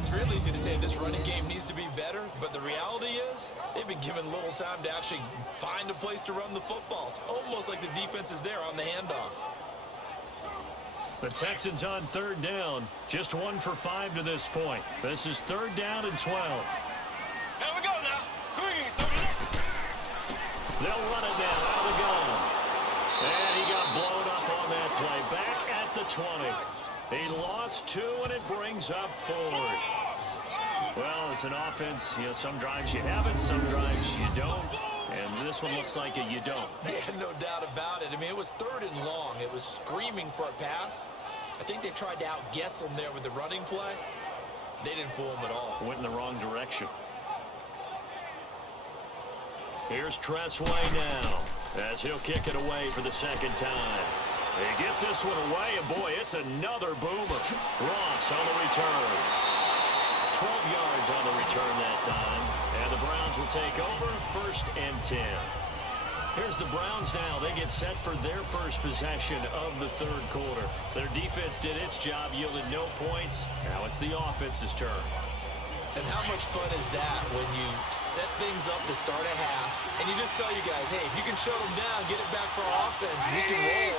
It's really easy to say this running game needs to be better, but the reality is they've been given little time to actually find a place to run the football. It's almost like the defense is there on the handoff. The Texans on 3rd down, just 1 for 5 to this point. This is 3rd down and 12. Here we go now. Green 30. They'll run it now out of the gun. And he got blown up on that play. Back at the 20. He lost 2, and it brings up 4th. Well, it's an offense. You know, some drives you have it, some drives you don't. And this one looks like you don't. Yeah, no doubt about it. I mean, it was 3rd and long. It was screaming for a pass. I think they tried to outguess him there with the running play. They didn't fool him at all. Went in the wrong direction. Here's Tressway now as he'll kick it away for the 2nd time. He gets this one away, and boy, it's another boomer. Ross on the return. 12 yards on the return that time. And the Browns will take over 1st and 10. Here's the Browns now. They get set for their first possession of the 3rd quarter. Their defense did its job, yielded no points. Now it's the offense's turn. And how much fun is that when you set things up to start a half, and you just tell you guys, hey, if you can shut them down, get it back for our offense, we can roll.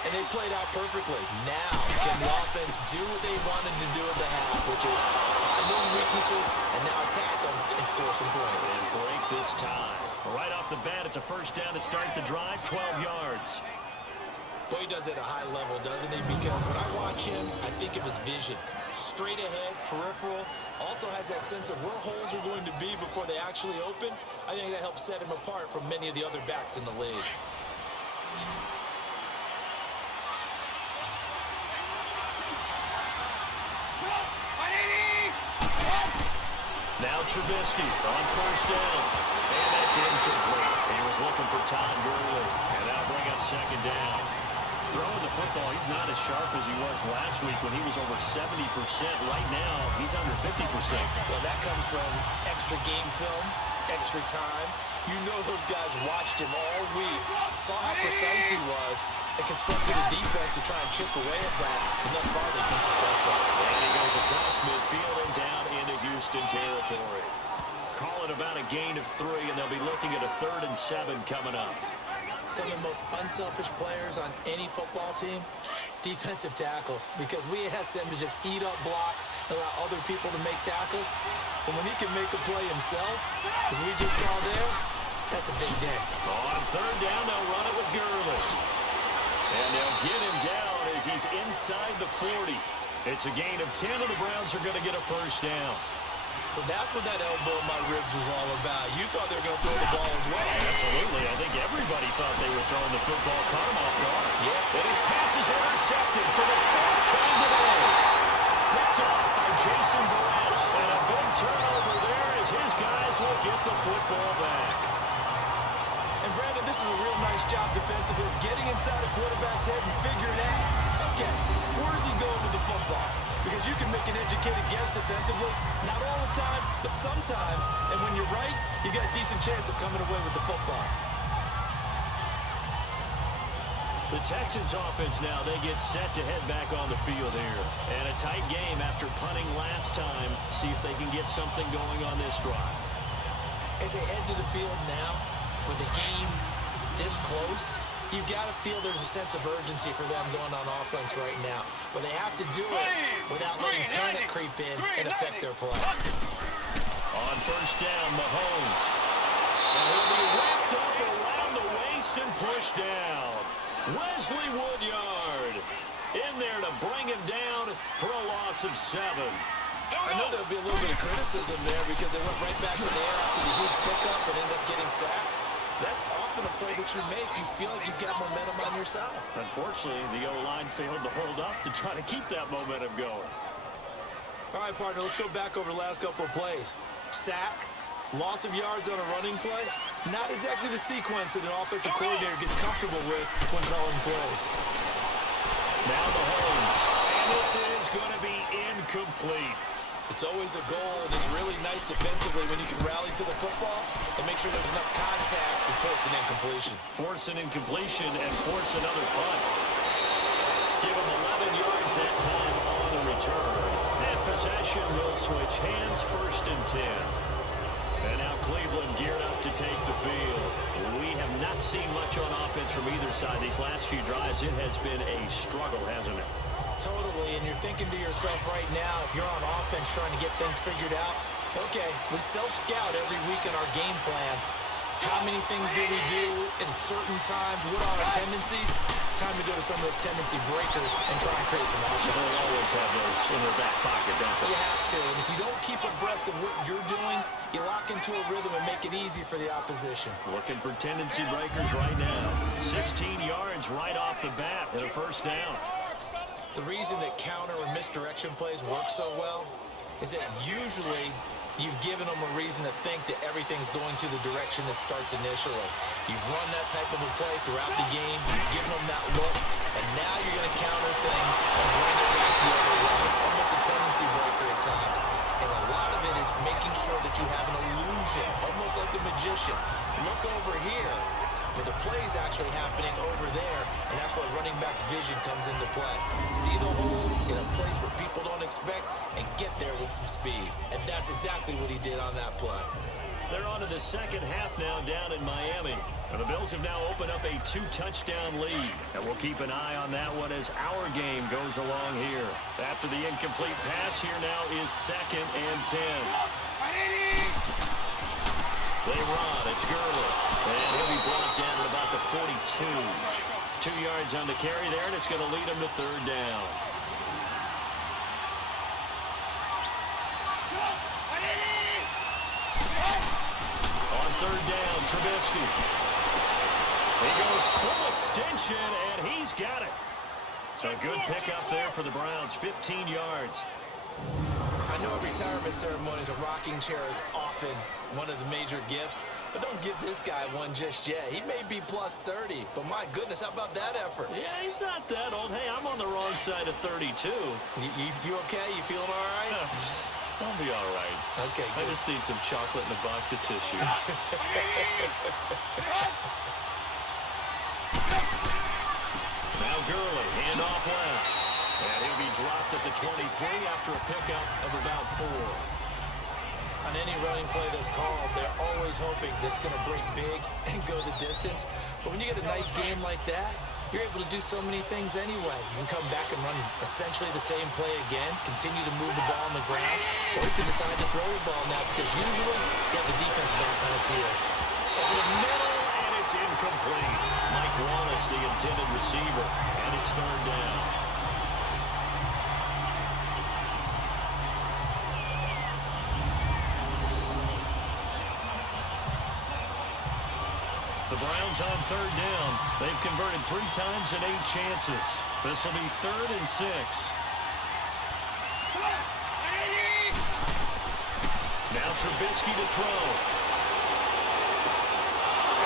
And they played out perfectly. Now, can the offense do what they wanted to do at the half, which is find those weaknesses and now attack them and score some points. And break this tie. Right off the bat, it's a 1st down to start the drive, 12 yards. Boy, he does it at a high level, doesn't he? Because when I watch him, I think of his vision. Straight ahead, peripheral. Also has that sense of where holes are going to be before they actually open. I think that helps set him apart from many of the other backs in the league. Now Trubisky on 1st down. And that's incomplete. He was looking for Todd Gurley. And that'll bring up 2nd down. Throwing the football, he's not as sharp as he was last week when he was over 70%. Right now, he's under 50%. Well, that comes from extra game film, extra time. You know those guys watched him all week, saw how precise he was, and constructed a defense to try and chip away at that, and thus far they've been successful. And he goes across midfield and down into Houston territory. Call it about a gain of 3, and they'll be looking at a 3rd and 7 coming up. Some of the most unselfish players on any football team, defensive tackles, because we ask them to just eat up blocks and allow other people to make tackles. But when he can make a play himself, as we just saw there, that's a big day. On 3rd down, they'll run it with Gurley. And they'll get him down as he's inside the 40. It's a gain of 10, and the Browns are going to get a 1st down. So that's what that elbow in my ribs was all about. You thought they were going to throw the ball as well. Absolutely. I think everybody thought they were throwing the football, caught him off guard. Yeah. And his pass is intercepted for the 4th time today. Picked off by Jason Barrett. And a big turnover there as his guys will get the football back. And Brandon, this is a real nice job defensively, getting inside a quarterback's head and figuring out, Okay, where's he going with the football? Because you can make an educated guess defensively, not all the time, but sometimes. And when you're right, you got a decent chance of coming away with the football. The Texans offense now, they get set to head back on the field here. And a tight game after punting last time. See if they can get something going on this drive. As they head to the field now, with the game this close, you've got to feel there's a sense of urgency for them going on offense right now. But they have to do it without letting panic creep in and affect their play. On first down, Mahomes. And he'll be wrapped up around the waist and pushed down. Wesley Woodyard in there to bring him down for a loss of 7. I know there'll be a little bit of criticism there because they went right back to the air after the huge pickup and ended up getting sacked. That's often a play that you make. You feel like you've got momentum on your side. Unfortunately, the O-line failed to hold up to try to keep that momentum going. All right, partner, let's go back over the last couple of plays. Sack, loss of yards on a running play. Not exactly the sequence that an offensive coordinator gets comfortable with when calling plays. Now Mahomes. And this is going to be incomplete. It's always a goal, and it's really nice defensively when you can rally to the football and make sure there's enough contact to force an incompletion. Force an incompletion and force another punt. Give him 11 yards that time on the return. And possession will switch hands, 1st and 10. And now Cleveland geared up to take the field. We have not seen much on offense from either side. These last few drives, it has been a struggle, hasn't it? Totally, and you're thinking to yourself right now, if you're on offense trying to get things figured out, okay, we self-scout every week in our game plan. How many things do we do at certain times? What are our tendencies? Time to go to some of those tendency breakers and try and create some offense. They'll always have those in their back pocket, don't they? You have to, and if you don't keep abreast of what you're doing, you lock into a rhythm and make it easy for the opposition. Looking for tendency breakers right now. 16 yards right off the bat and a 1st down. The reason that counter and misdirection plays work so well is that usually you've given them a reason to think that everything's going to the direction that starts initially. You've run that type of a play throughout the game. You've given them that look, and now you're going to counter things and bring it back the other way. Almost a tendency breaker at times. And a lot of it is making sure that you have an illusion, almost like a magician. Look over here. But the play is actually happening over there, and that's where running back's vision comes into play. See the hole in a place where people don't expect and get there with some speed. And that's exactly what he did on that play. They're on to the second half now down in Miami. And the Bills have now opened up a 2-touchdown lead. And we'll keep an eye on that one as our game goes along here. After the incomplete pass, here now is 2nd and 10. They run. It's Gurley. And he'll be brought down at about the 42. 2 yards on the carry there, and it's going to lead him to 3rd down. On 3rd down, Trubisky. He goes full extension, and he's got it. A good pickup there for the Browns, 15 yards. I know a retirement ceremony is a rocking chair is often one of the major gifts, but don't give this guy one just yet. He may be plus 30, but my goodness, how about that effort? Yeah, he's not that old. Hey, I'm on the wrong side of 32. You okay? You feeling all right? I'll be all right. Okay, I good. just need some chocolate and a box of tissues. Now Gurley, handoff left. And he'll be dropped at the 23 after a pickup of about 4. On any running play that's called, they're always hoping that it's going to break big and go the distance. But when you get a nice game like that, you're able to do so many things anyway. You can come back and run essentially the same play again, continue to move the ball on the ground, or you can decide to throw the ball now because usually you have the defense back on its heels. Over the middle, and it's incomplete. Mike Wallace, the intended receiver, and it's 3rd down. The Browns on 3rd down. They've converted 3 times and 8 chances. This will be 3rd and 6. Now Trubisky to throw.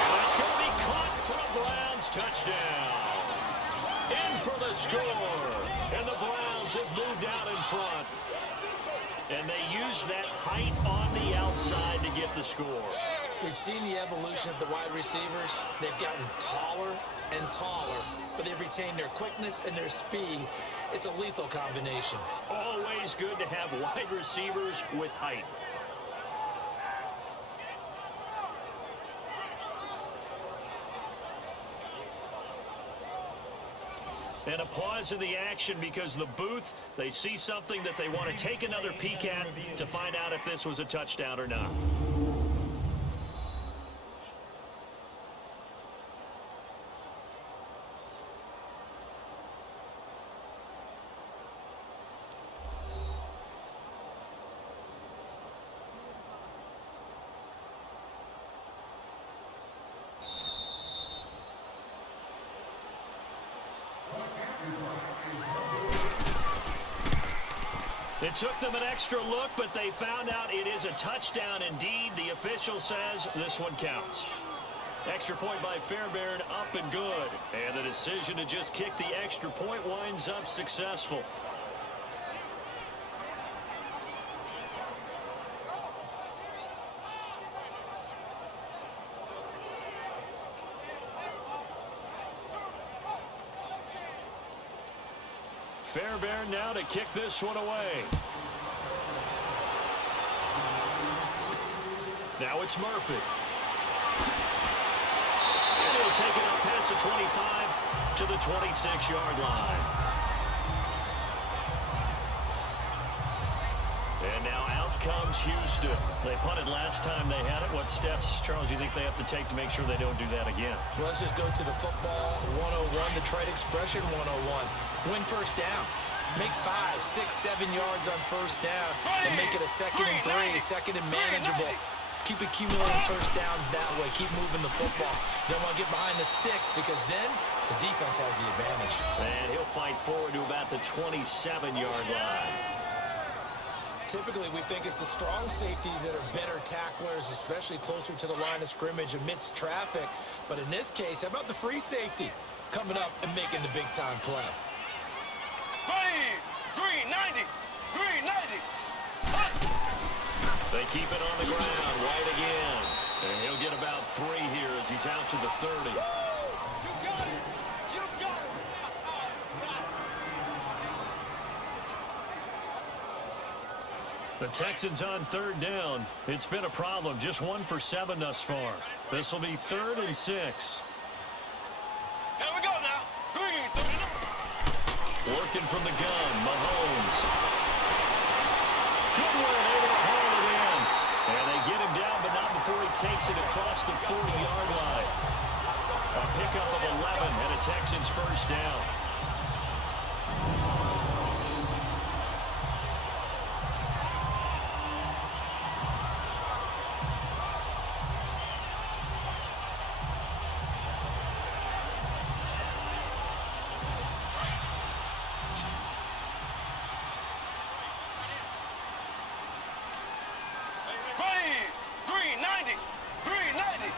And that's going to be caught for a Browns touchdown. And for the score. And the Browns have moved out in front. And they use that height on the outside to get the score. We've seen the evolution of the wide receivers. They've gotten taller and taller, but they've retained their quickness and their speed. It's a lethal combination. Always good to have wide receivers with height. And a pause in the action because the booth, they see something that they want to take another peek at to find out if this was a touchdown or not. It took them an extra look, but they found out it is a touchdown indeed. The official says this one counts. Extra point by Fairbairn, up and good. And the decision to just kick the extra point winds up successful. Fairbairn now to kick this one away. Now it's Murphy. And he'll take it up past the 25 to the 26-yard line. And now out comes Houston. They punted last time they had it. What steps, Charles, you think they have to take to make sure they don't do that again? Well, let's just go to the football 101, the trade expression 101. Win first down. Make 5, 6, 7 yards on first down and make it a 2nd and 3, 2nd and manageable. Keep accumulating first downs that way. Keep moving the football. Don't want to get behind the sticks because then the defense has the advantage. And he'll fight forward to about the 27-yard line. Typically, we think it's the strong safeties that are better tacklers, especially closer to the line of scrimmage amidst traffic. But in this case, how about the free safety coming up and making the big-time play? Green 90. Green 90. They keep it on the ground. White again. And he'll get about 3 here as he's out to the 30. You got it. You got it. The Texans on 3rd down. It's been a problem. Just 1 for 7 thus far. This will be 3rd and 6. Here we go now. Green. Working from the gun, Mahomes. Good one, able to haul it in. And they get him down, but not before he takes it across the 40-yard line. A pickup of 11 and a Texans first down. Green 90. Green 90.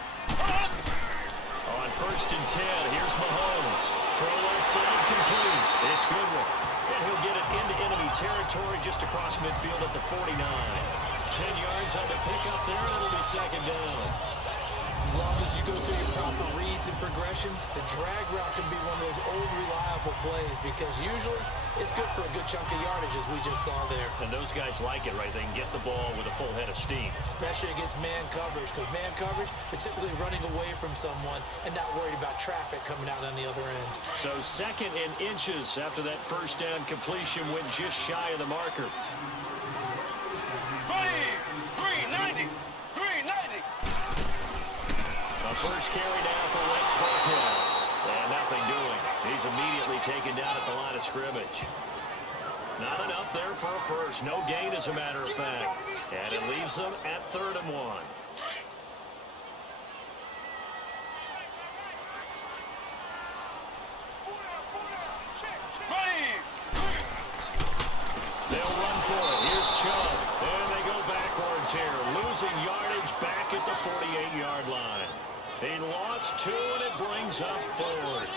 On 1st and 10, here's Mahomes. Throw left side, complete. It's Goodwin. And he'll get it into enemy territory just across midfield at the 49. 10 yards on the pickup there, and it'll be 2nd down. As long as you go through your proper reads and progressions, the drag route can be one of those old reliable plays because usually it's good for a good chunk of yardage as we just saw there. And those guys like it, right? They can get the ball with a full head of steam. Especially against man coverage because man coverage, they're typically running away from someone and not worried about traffic coming out on the other end. So 2nd and inches after that first down completion went just shy of the marker. Green 90. Green 90. The first carry down for Rex Burkhead. And nothing doing. He's immediately taken down at the line of scrimmage. Not enough there for a first. No gain, as a matter of fact. And it leaves them at 3rd and 1. They'll run for it. Here's Chubb. And they go backwards here. Losing yardage back at the 48-yard line. He lost 2, and it brings up 4th.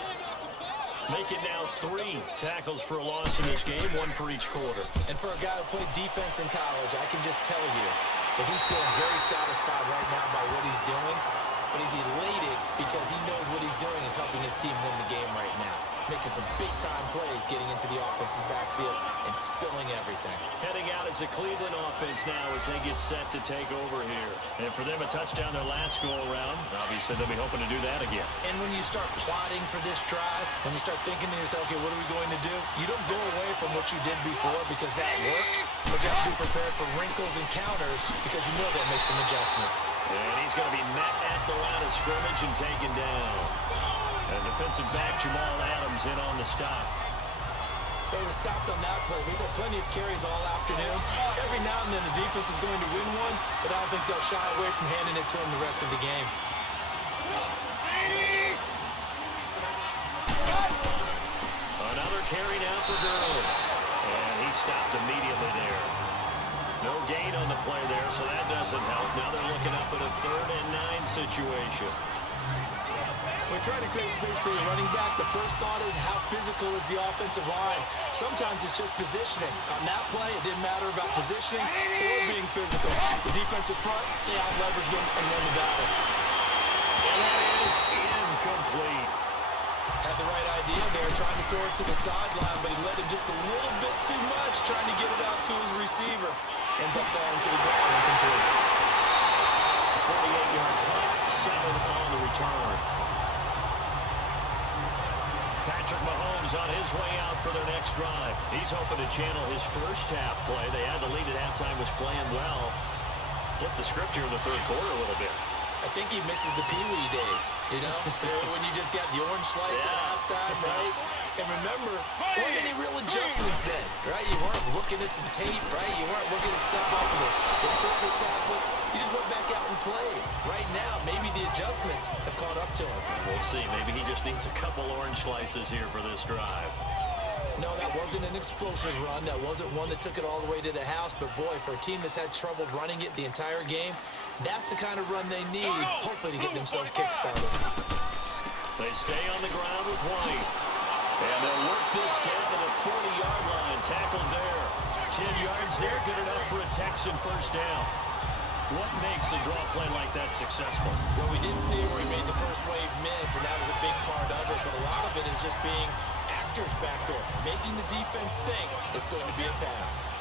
Make it now 3 tackles for a loss in this game, 1 for each quarter. And for a guy who played defense in college, I can just tell you that he's feeling very satisfied right now by what he's doing. But he's elated because he knows what he's doing is helping his team win the game right now. Making some big-time plays, getting into the offense's backfield and spilling everything. Heading out as a Cleveland offense now as they get set to take over here. And for them, a touchdown their last go-around. Obviously, they'll be hoping to do that again. And when you start plotting for this drive, when you start thinking to yourself, okay, what are we going to do? You don't go away from what you did before because that worked. But you have to be prepared for wrinkles and counters because you know they'll make some adjustments. And he's going to be met at the line of scrimmage and taken down. And defensive back Jamal Adams in on the stop. They were stopped on that play. He's had plenty of carries all afternoon. Every now and then the defense is going to win one, but I don't think they'll shy away from handing it to him the rest of the game. Another carry now for Gurley. And he stopped immediately there. No gain on the play there, so that doesn't help. Now they're looking up at a 3rd and 9 situation. When trying to create space for your running back, the first thought is how physical is the offensive line. Sometimes it's just positioning. On that play, it didn't matter about positioning or being physical. The defensive front, they out-leveraged them and won the battle. And that is incomplete. Had the right idea there, trying to throw it to the sideline, but he led him just a little bit too much, trying to get it out to his receiver. Ends up falling to the ground incomplete. 48-yard punt, 7 on the return. Patrick Mahomes on his way out for their next drive. He's hoping to channel his first half play. They had the lead at halftime, was playing well. Flip the script here in the 3rd quarter a little bit. I think he misses the Pee Wee days, you know, when you just got the orange slice at halftime, right? And remember, weren't any real adjustments then, right? You weren't looking at some tape, right? You weren't looking at stuff off of the surface tablets. You just went back out and played. Right now, maybe the adjustments have caught up to him. We'll see. Maybe he just needs a couple orange slices here for this drive. No, that wasn't an explosive run. That wasn't one that took it all the way to the house. But, boy, for a team that's had trouble running it the entire game, that's the kind of run they need, hopefully, to get themselves kick-started. They stay on the ground with White. And they'll work this down to the 40-yard line. Tackled there. 10 yards there, good enough for a Texan first down. What makes a draw play like that successful? Well, we did see where he made the first wave miss, and that was a big part of it. But a lot of it is just being actors back there, making the defense think it's going to be a pass.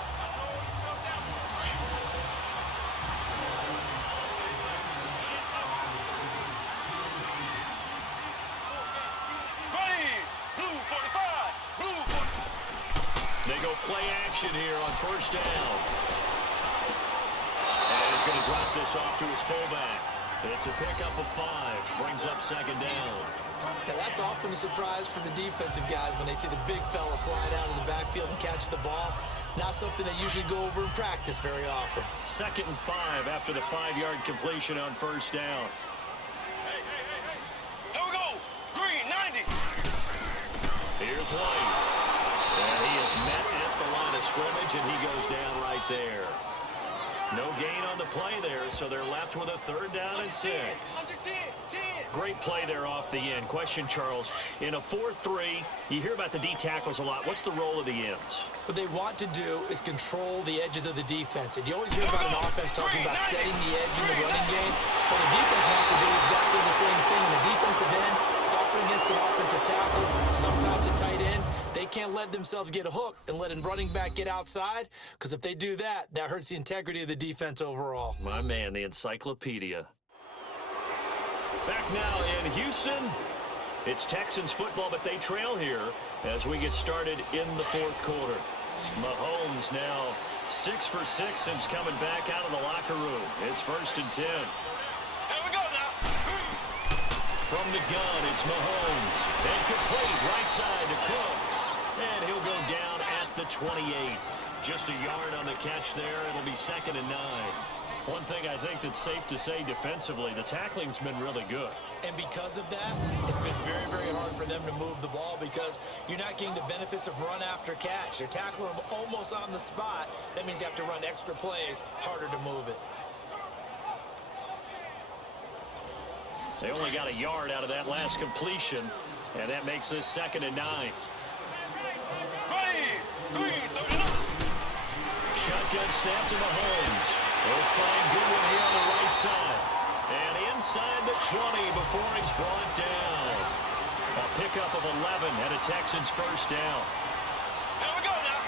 They go play action here on first down. And he's going to drop this off to his fullback. It's a pickup of 5. Brings up 2nd down. Now, that's often a surprise for the defensive guys when they see the big fella slide out of the backfield and catch the ball. Not something they usually go over in practice very often. 2nd and 5 after the 5-yard completion on first down. Hey. Here we go. Green, 90. Here's White. And he is met at the line of scrimmage, and he goes down right there. No gain on the play there, so they're left with a 3rd down and 6. Great play there off the end. Question, Charles, in a 4-3, you hear about the D tackles a lot. What's the role of the ends? What they want to do is control the edges of the defense. And you always hear about an offense talking about setting the edge in the running game. Well, the defense wants to do exactly the same thing. The defensive end, often against an offensive tackle, sometimes a tight end, they can't let themselves get a hook and let a running back get outside, because if they do that, that hurts the integrity of the defense overall. My man, the encyclopedia. Back now in Houston, it's Texans football, but they trail here as we get started in the 4th quarter. Mahomes now 6 for 6 since coming back out of the locker room. It's 1st and 10. Here we go now. From the gun, it's Mahomes. And complete right side to Cook. And he'll go down at the 28. Just a yard on the catch there. It'll be 2nd and 9. One thing I think that's safe to say defensively, the tackling's been really good. And because of that, it's been very, very hard for them to move the ball because you're not getting the benefits of run after catch. They're tackling them almost on the spot. That means you have to run extra plays, harder to move it. They only got a yard out of that last completion. And that makes this 2nd and 9. Green 39. Shotgun snap to Mahomes. They'll find Goodwin here on the right side. And inside the 20 before he's brought down. A pickup of 11 and a Texans first down. Here we go now.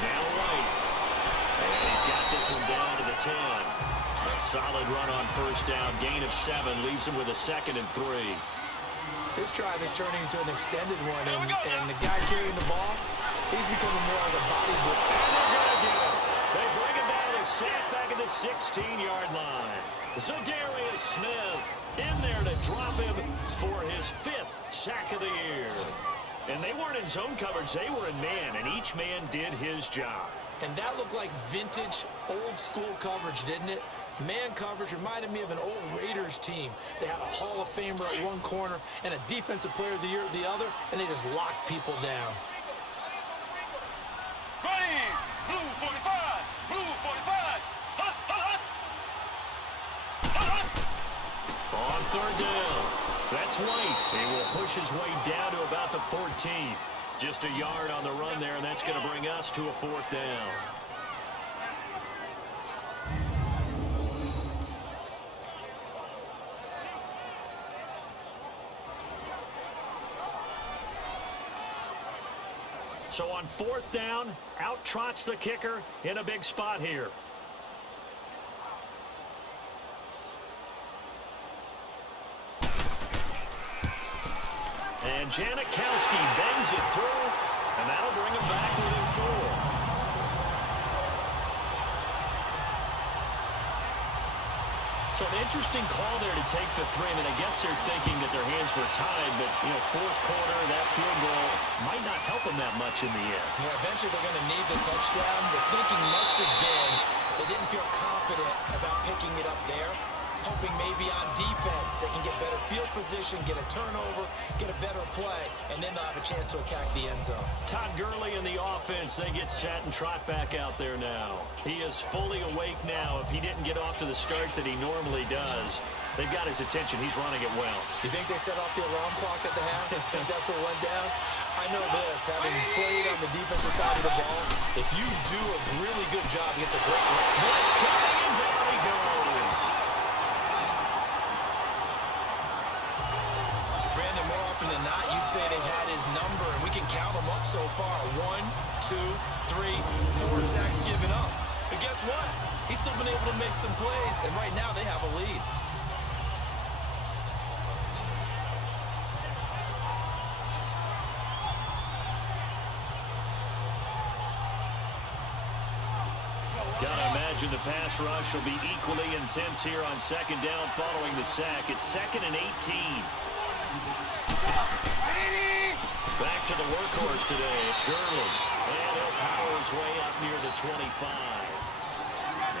Now White. And he's got this one down to the 10. A solid run on first down. Gain of 7 leaves him with a 2nd and 3. This drive is turning into an extended one, and the guy carrying the ball, he's becoming more like a bodybuilder. And they're going to get him. They bring him down to sack back at the 16-yard line. Zadarius Smith in there to drop him for his 5th sack of the year. And they weren't in zone coverage. They were in man, and each man did his job. And that looked like vintage, old-school coverage, didn't it? Man coverage reminded me of an old Raiders team. They had a Hall of Famer at one corner and a Defensive Player of the Year at the other, and they just locked people down. Green, blue 45, blue 45. Hut, hut, hut. Hut, hut. On 3rd down, that's White. He will push his way down to about the 14. Just a yard on the run there, and that's going to bring us to a 4th down. So on 4th down, out trots the kicker in a big spot here. And Janikowski bangs it through, and that'll bring him back within 4. So an interesting call there to take the 3. I mean, I guess they're thinking that their hands were tied, but, 4th quarter, that field goal might not help them that much in the end. Yeah, eventually they're going to need the touchdown. The thinking must have been they didn't feel confident about picking it up there, hoping maybe on defense they can get better field position, get a turnover, get a better play, and then they'll have a chance to attack the end zone. Todd Gurley in the offense. They get set and trot back out there now. He is fully awake now. If he didn't get off to the start that he normally does, they've got his attention. He's running it well. You think they set off the alarm clock at the half? I think that's what went down. I know this, having played on the defensive side of the ball, if you do a really good job against a great run, Blitz coming, and down he goes. Brandon, more often than not, you'd say they've had his number, and we can count them up so far. 1, 2, 3, 4 sacks given up. But guess what? He's still been able to make some plays, and right now they have a lead. Gotta imagine the pass rush will be equally intense here on 2nd down following the sack. It's 2nd and 18. Back to the workhorse today. It's Gurley. And he'll power his way up near the 25.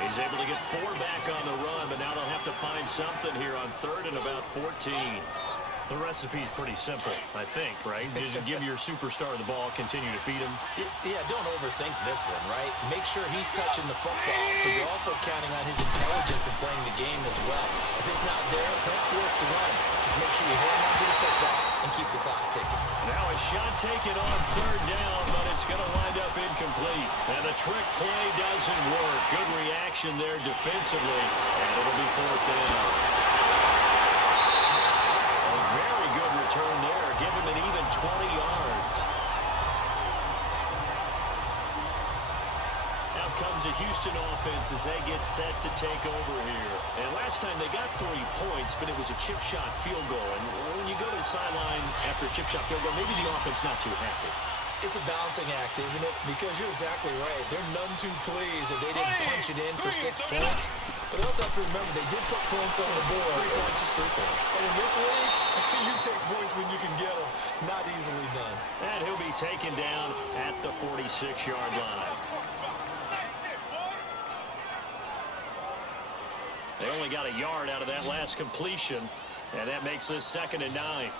He's able to get 4 back on the run, but now they'll have to find something here on 3rd and about 14. The recipe's pretty simple, I think, right? Just give your superstar the ball, continue to feed him. Yeah, don't overthink this one, right? Make sure he's touching the football, but you're also counting on his intelligence in playing the game as well. If it's not there, don't force the run. Just make sure you hang on to the football and keep the clock ticking. Now a shot taken on 3rd down, but it's going to wind up incomplete. And the trick play doesn't work. Good reaction there defensively, and it'll be 4th down. Very good return there. Give him an even 20 yards. Now comes a Houston offense as they get set to take over here. And last time they got 3 points, but it was a chip shot field goal. And when you go to the sideline after a chip shot field goal, maybe the offense not too happy. It's a balancing act, isn't it? Because you're exactly right. They're none too pleased that they didn't punch it in for 6 points. But also have to remember, they did put points on the board. 3 points is 3 points. And in this league, you take points when you can get them. Not easily done. And he'll be taken down at the 46-yard line. They only got a yard out of that last completion, and that makes this 2nd and 9.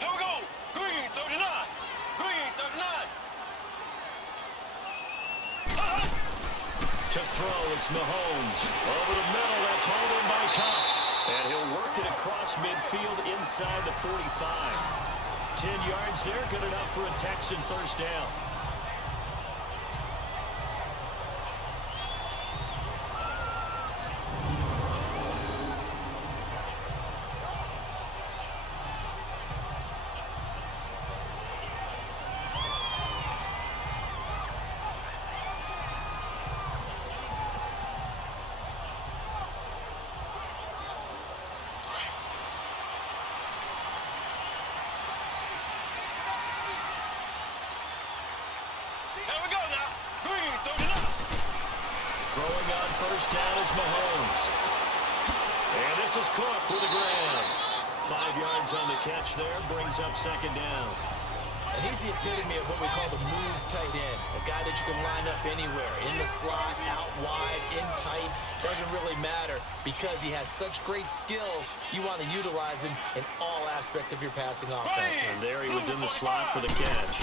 Here we go. Green 39. Green 39. To throw, it's Mahomes. Over the middle, that's hauled in by Cup. And he'll work it across across midfield inside the 45. 10 yards there, good enough for a Texan first down. Here we go now. Green, 39. Throwing on first down is Mahomes. And this is Cook with a grab. 5 yards on the catch there, brings up second down. And he's the epitome of what we call the move tight end. A guy that you can line up anywhere, in the slot, out wide, in tight. Doesn't really matter because he has such great skills. You want to utilize him in all aspects of your passing offense. And there he was in the slot for the catch.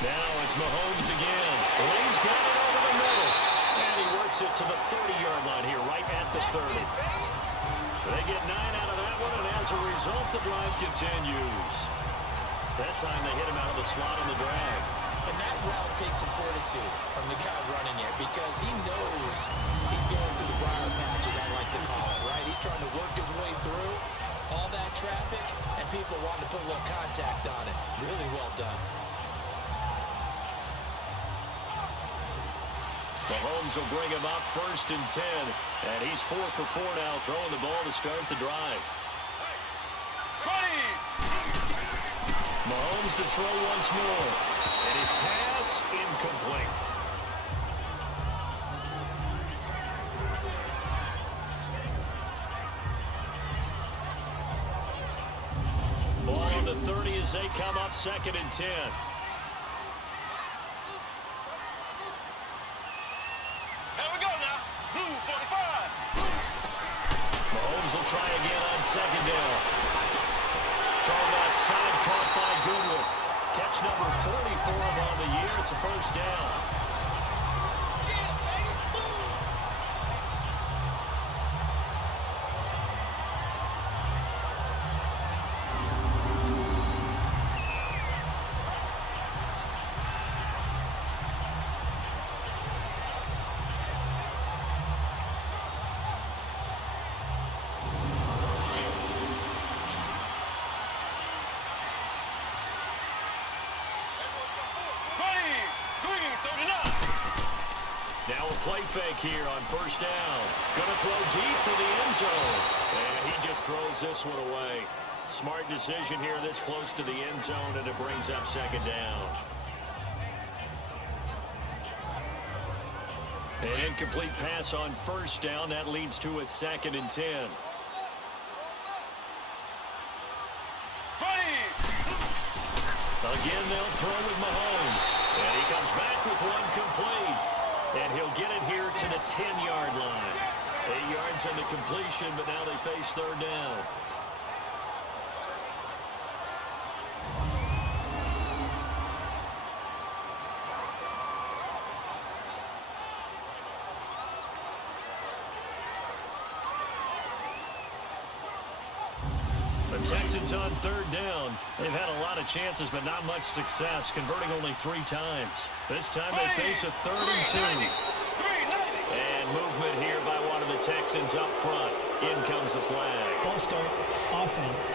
Now it's Mahomes again. He's got it over the middle. And he works it to the 30-yard line here, right at the 30. They get 9 out of that one, and as a result, the drive continues. That time they hit him out of the slot on the drag. And that route takes some fortitude from the guy running it because he knows he's going through the briar patch, as I like to call it, right? He's trying to work his way through all that traffic, and people wanting to put a little contact on it. Really well done. Mahomes will bring him up 1st and 10. And he's 4 for 4 now, throwing the ball to start the drive. Mahomes to throw once more. And his pass incomplete. Ball on the 30 as they come up 2nd and 10. Mahomes will try again on 2nd down. Thrown outside, caught by Goodwin. Catch number 40 for him on the year. It's a first down. Now a play fake here on first down. Gonna throw deep for the end zone. And he just throws this one away. Smart decision here this close to the end zone, and it brings up 2nd down. An incomplete pass on first down. That leads to a 2nd and 10. Again, they'll throw with Mahomes. And he comes back with one complete. And he'll get it here to the 10-yard line. 8 yards on the completion, but now they face 3rd down. The Texans on 3rd down. They've had a lot of chances, but not much success, converting only 3 times. This time they face a 3rd and 2. And movement here by one of the Texans up front. In comes the flag. False start, offense.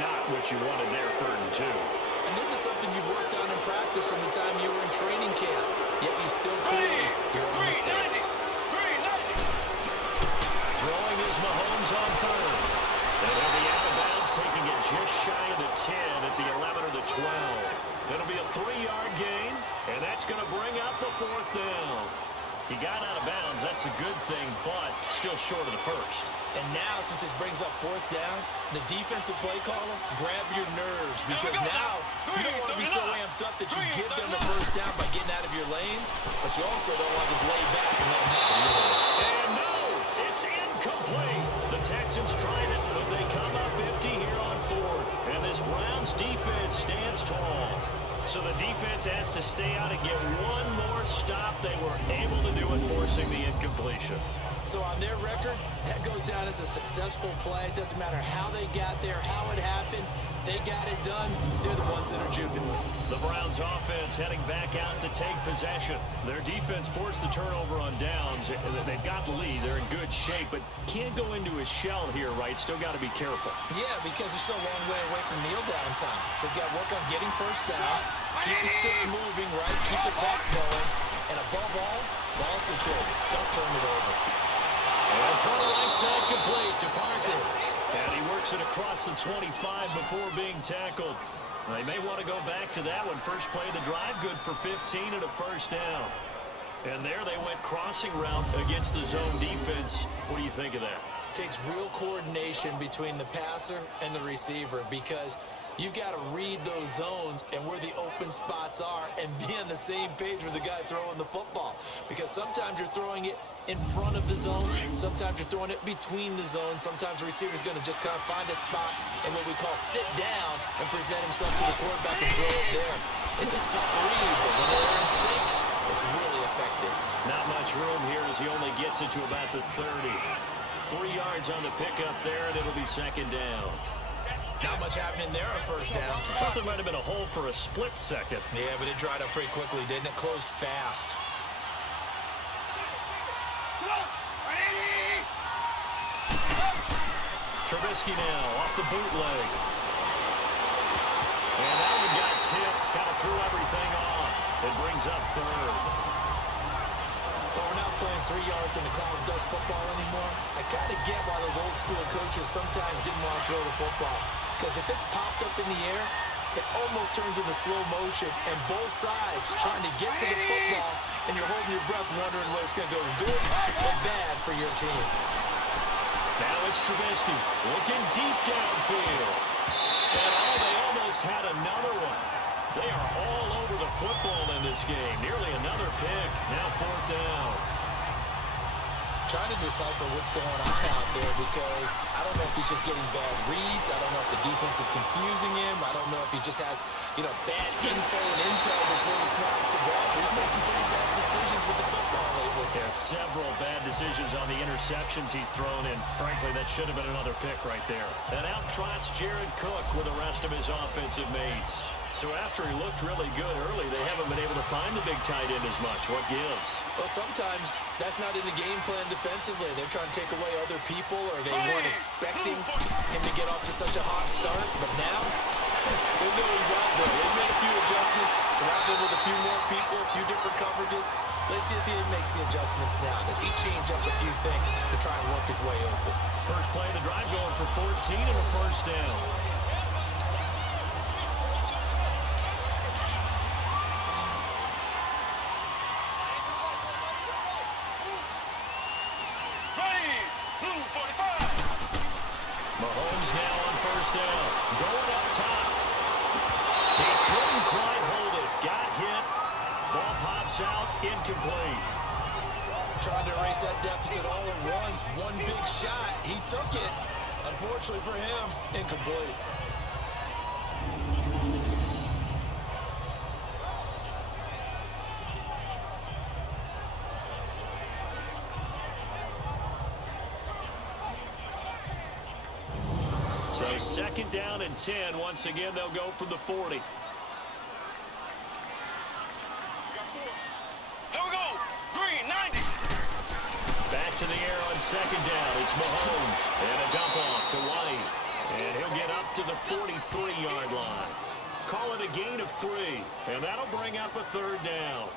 Not what you wanted there, 3rd and 2. And this is something you've worked on in practice from the time you were in training camp. Yet you still create your own mistakes. Throwing is Mahomes on 3rd. And he'll be out of bounds, taking it just shy of the 10 at the 11 or the 12. It'll be a 3-yard gain, and that's going to bring up the 4th down. He got out of bounds. That's a good thing, but still short of the 1st. And now, since this brings up 4th down, the defensive play caller, grab your nerves because now you don't want to be so amped up that you give them the 1st down by getting out of your lanes, but you also don't want to just lay back and let them have it easily. And no, it's incomplete. The Texans tried it, but they come up empty here on 4th. And this Browns defense stands tall. So the defense has to stay out and get one more stop. They were able to do it, forcing the incompletion. So on their record, that goes down touchdown is a successful play. It doesn't matter how they got there, how it happened. They got it done. They're the ones that are jubilant. The Browns offense heading back out to take possession. Their defense forced the turnover on downs. They've got the lead. They're in good shape, but can't go into a shell here, right? Still got to be careful. Yeah, because they're still a long way away from kneel down time. So they've got to work on getting first downs, keep the sticks moving, right? Keep the clock going. And above all, ball security. Don't turn it over. And from the right side, complete to Parker. And he works it across the 25 before being tackled. They may want to go back to that one. First play of the drive, good for 15 and a first down. And there they went crossing route against the zone defense. What do you think of that? Takes real coordination between the passer and the receiver because you've got to read those zones and where the open spots are and be on the same page with the guy throwing the football. Because sometimes you're throwing it in front of the zone. Sometimes you're throwing it between the zones. Sometimes the receiver's going to just kind of find a spot and what we call sit down and present himself to the quarterback and throw it there. It's a tough read, but when they're in sync, it's really effective. Not much room here as he only gets it to about the 30. 3 yards on the pickup there, and it'll be second down. Not much happening there on first down. Thought there might have been a hole for a split second. Yeah, but it dried up pretty quickly, didn't it? Closed fast. Trubisky now off the bootleg. And that one got tipped. Kind of threw everything off. It brings up third. Well, we're not playing 3 yards in the cloud of dust football anymore. I kind of get why those old school coaches sometimes didn't want to throw the football. Because if it's popped up in the air, it almost turns into slow motion. And both sides trying to get to the football, and you're holding your breath wondering whether it's going to go good or bad for your team. Now it's Trubisky looking deep downfield. And they almost had another one. They are all over the football in this game. Nearly another pick. Now fourth down. Trying to decipher what's going on out there because I don't know if he's just getting bad reads. I don't know if the defense is confusing him. I don't know if he just has, bad info and intel before he snaps the ball. He's made some pretty bad decisions with the football lately. Yeah, several bad decisions on the interceptions he's thrown in. Frankly, that should have been another pick right there. And out trots Jared Cook with the rest of his offensive mates. So after he looked really good early, they haven't been able to find the big tight end as much. What gives? Well, sometimes that's not in the game plan defensively. They're trying to take away other people, or they weren't expecting him to get off to such a hot start. But now, they know he's out there. They've made a few adjustments, surrounded with a few more people, a few different coverages. Let's see if he makes the adjustments now. Does he change up a few things to try and work his way open? First play of the drive going for 14 and a first down. Mahomes now on first down. Going up top. He couldn't quite hold it. Got hit. Ball pops out. Incomplete. Trying to erase that deficit all at once. One big shot. He took it. Unfortunately for him, incomplete. So second down and 10. Once again, they'll go from the 40. Here we go. Green, 90. Back to the air on second down. It's Mahomes. And a dump off to White. And he'll get up to the 43-yard line. Call it a gain of 3. And that'll bring up a third down.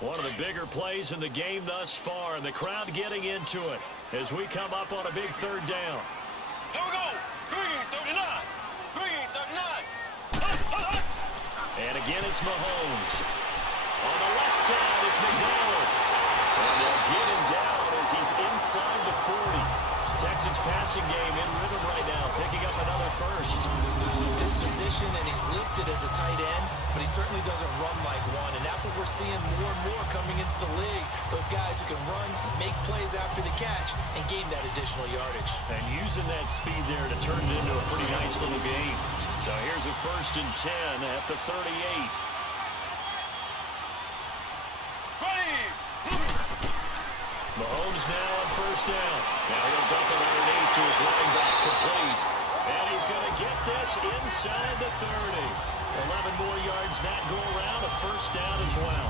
One of the bigger plays in the game thus far, and the crowd getting into it as we come up on a big third down. Here we go. Green, 39. Green, 39. And again, it's Mahomes. On the left side, it's McDonald. And they'll get him down as he's inside the 40. Texans passing game in rhythm right now, picking up another first. His position, and he's listed as a tight end, but he certainly doesn't run like one, and that's what we're seeing more and more coming into the league. Those guys who can run, make plays after the catch, and gain that additional yardage. And using that speed there to turn it into a pretty nice little game. So here's a 1st and 10 at the 38. Mahomes now on 1st down. Now he'll dump it underneath to his running back, complete. And he's going to get this inside the 30. 11 more yards that go around, a 1st down as well.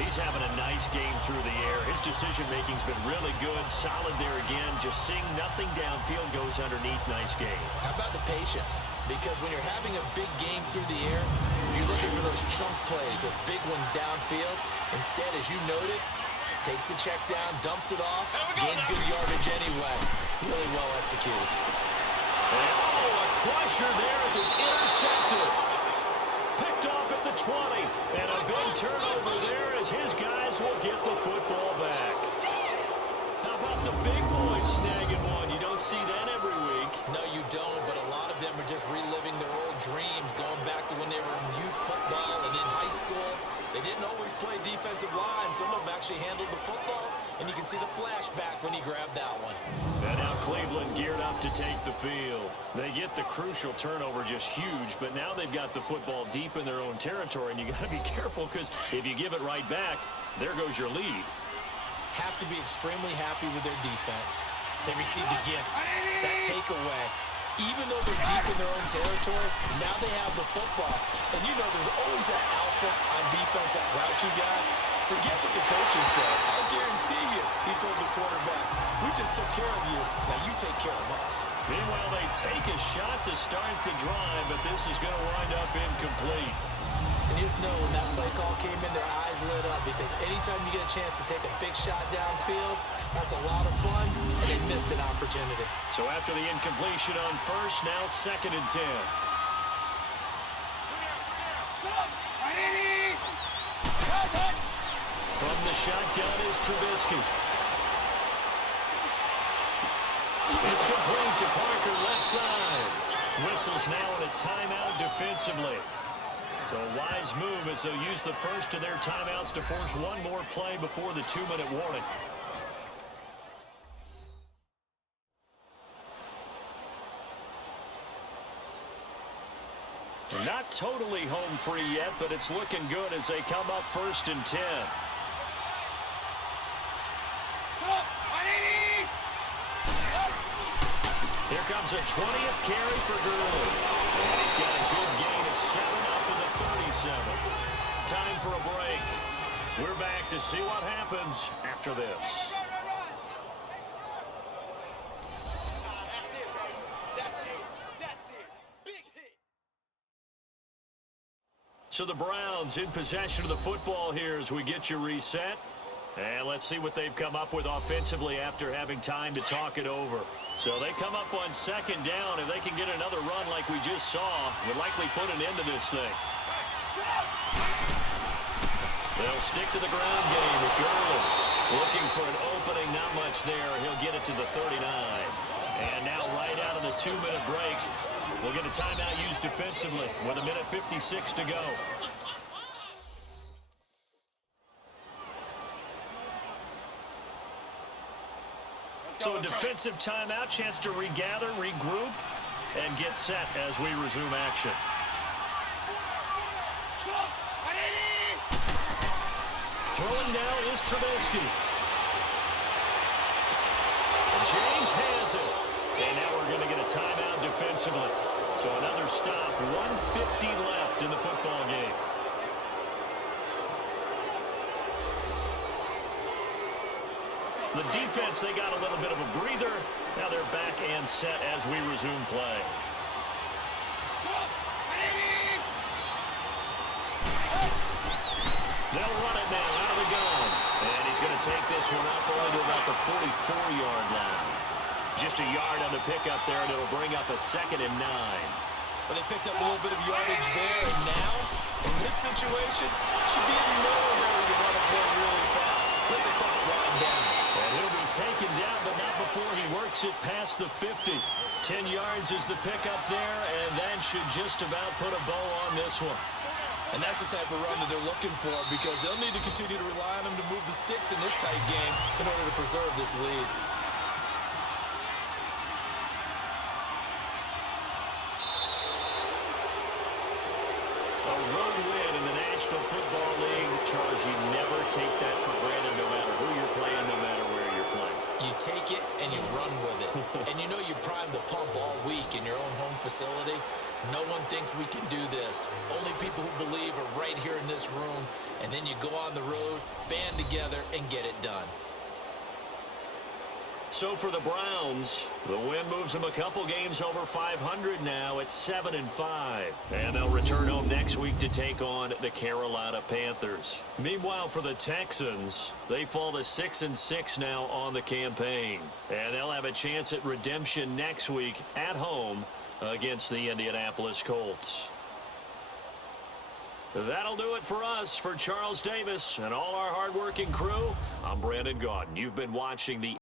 He's having a nice game through the air. His decision-making's been really good, solid there again. Just seeing nothing downfield, goes underneath. Nice game. How about the patience? Because when you're having a big game through the air, you're looking for those chunk plays, those big ones downfield. Instead, as you noted, takes the check down, dumps it off, gains good yardage anyway. Really well executed. And a crusher there as it's intercepted. Picked off at the 20. And a big turnover there as his guys will get the football back. How about the big boys snagging one? You don't see that every week. No, you don't, but a lot of them are just reliving their old dreams, going back to when they were in youth football and in high school. They didn't always play defensive line. Some of them actually handled the football, and you can see the flashback when he grabbed that one. And now Cleveland geared up to take the field. They get the crucial turnover, just huge, but now they've got the football deep in their own territory, and you got to be careful because if you give it right back, there goes your lead. Have to be extremely happy with their defense. They received a gift, that takeaway. Even though they're deep in their own territory, now they have the football. And you know there's always that alpha on defense, that grouchy guy. Forget what the coaches said. I'll guarantee you, he told the quarterback, we just took care of you. Now you take care of us. Meanwhile, they take a shot to start the drive, but this is going to wind up incomplete. And you just know when that play call came in, their eyes lit up, because anytime you get a chance to take a big shot downfield, that's a lot of fun, and they missed an opportunity. So after the incompletion on 1st, now 2nd and 10. From the shotgun is Trubisky. It's complete to Parker, left side. Whistles now in a timeout defensively. So a wise move as they'll use the first of their timeouts to force one more play before the 2-minute warning. Not totally home free yet, but it's looking good as they come up 1st and 10. Here comes a 20th carry for Gurley. And he's got a good gain of 7 up to the 37. Time for a break. We're back to see what happens after this. So the Browns in possession of the football here as we get you reset. And let's see what they've come up with offensively after having time to talk it over. So they come up on 2nd down. If they can get another run like we just saw, would likely put an end to this thing. They'll stick to the ground game with Gurley. Looking for an opening, not much there. He'll get it to the 39. And now right out of the 2-minute break, we'll get a timeout used defensively with 1:56 to go. So a defensive timeout, chance to regather, regroup, and get set as we resume action. Throwing now is Trubisky. James has it. And now we're going to get a timeout defensively. So another stop, 1:50 left in the football game. The defense, they got a little bit of a breather. Now they're back and set as we resume play. They'll run it now out of the gun. And he's going to take this one up only to about the 44-yard line. Just a yard on the pickup there, and it'll bring up a 2nd and 9. But they picked up a little bit of yardage there, and now, in this situation, should be in no hurry to run a play really fast. Let the clock wind down. And he'll be taken down, but not before he makes it past the 50. 10 yards is the pickup there, and that should just about put a bow on this one. And that's the type of run that they're looking for, because they'll need to continue to rely on him to move the sticks in this tight game in order to preserve this lead. A road win in the National Football League. Charles, you never take that for granted no matter who you're playing, no matter where you're playing. You take it and you run with it. And you know you prime the pump all week in your own home facility. No one thinks we can do this. Only people who believe are right here in this room. And then you go on the road, band together, and get it done. So for the Browns, the win moves them a couple games over 500 now at 7-5. And they'll return home next week to take on the Carolina Panthers. Meanwhile, for the Texans, they fall to 6-6 now on the campaign. And they'll have a chance at redemption next week at home against the Indianapolis Colts. That'll do it for us. For Charles Davis and all our hardworking crew, I'm Brandon Gaudin. You've been watching the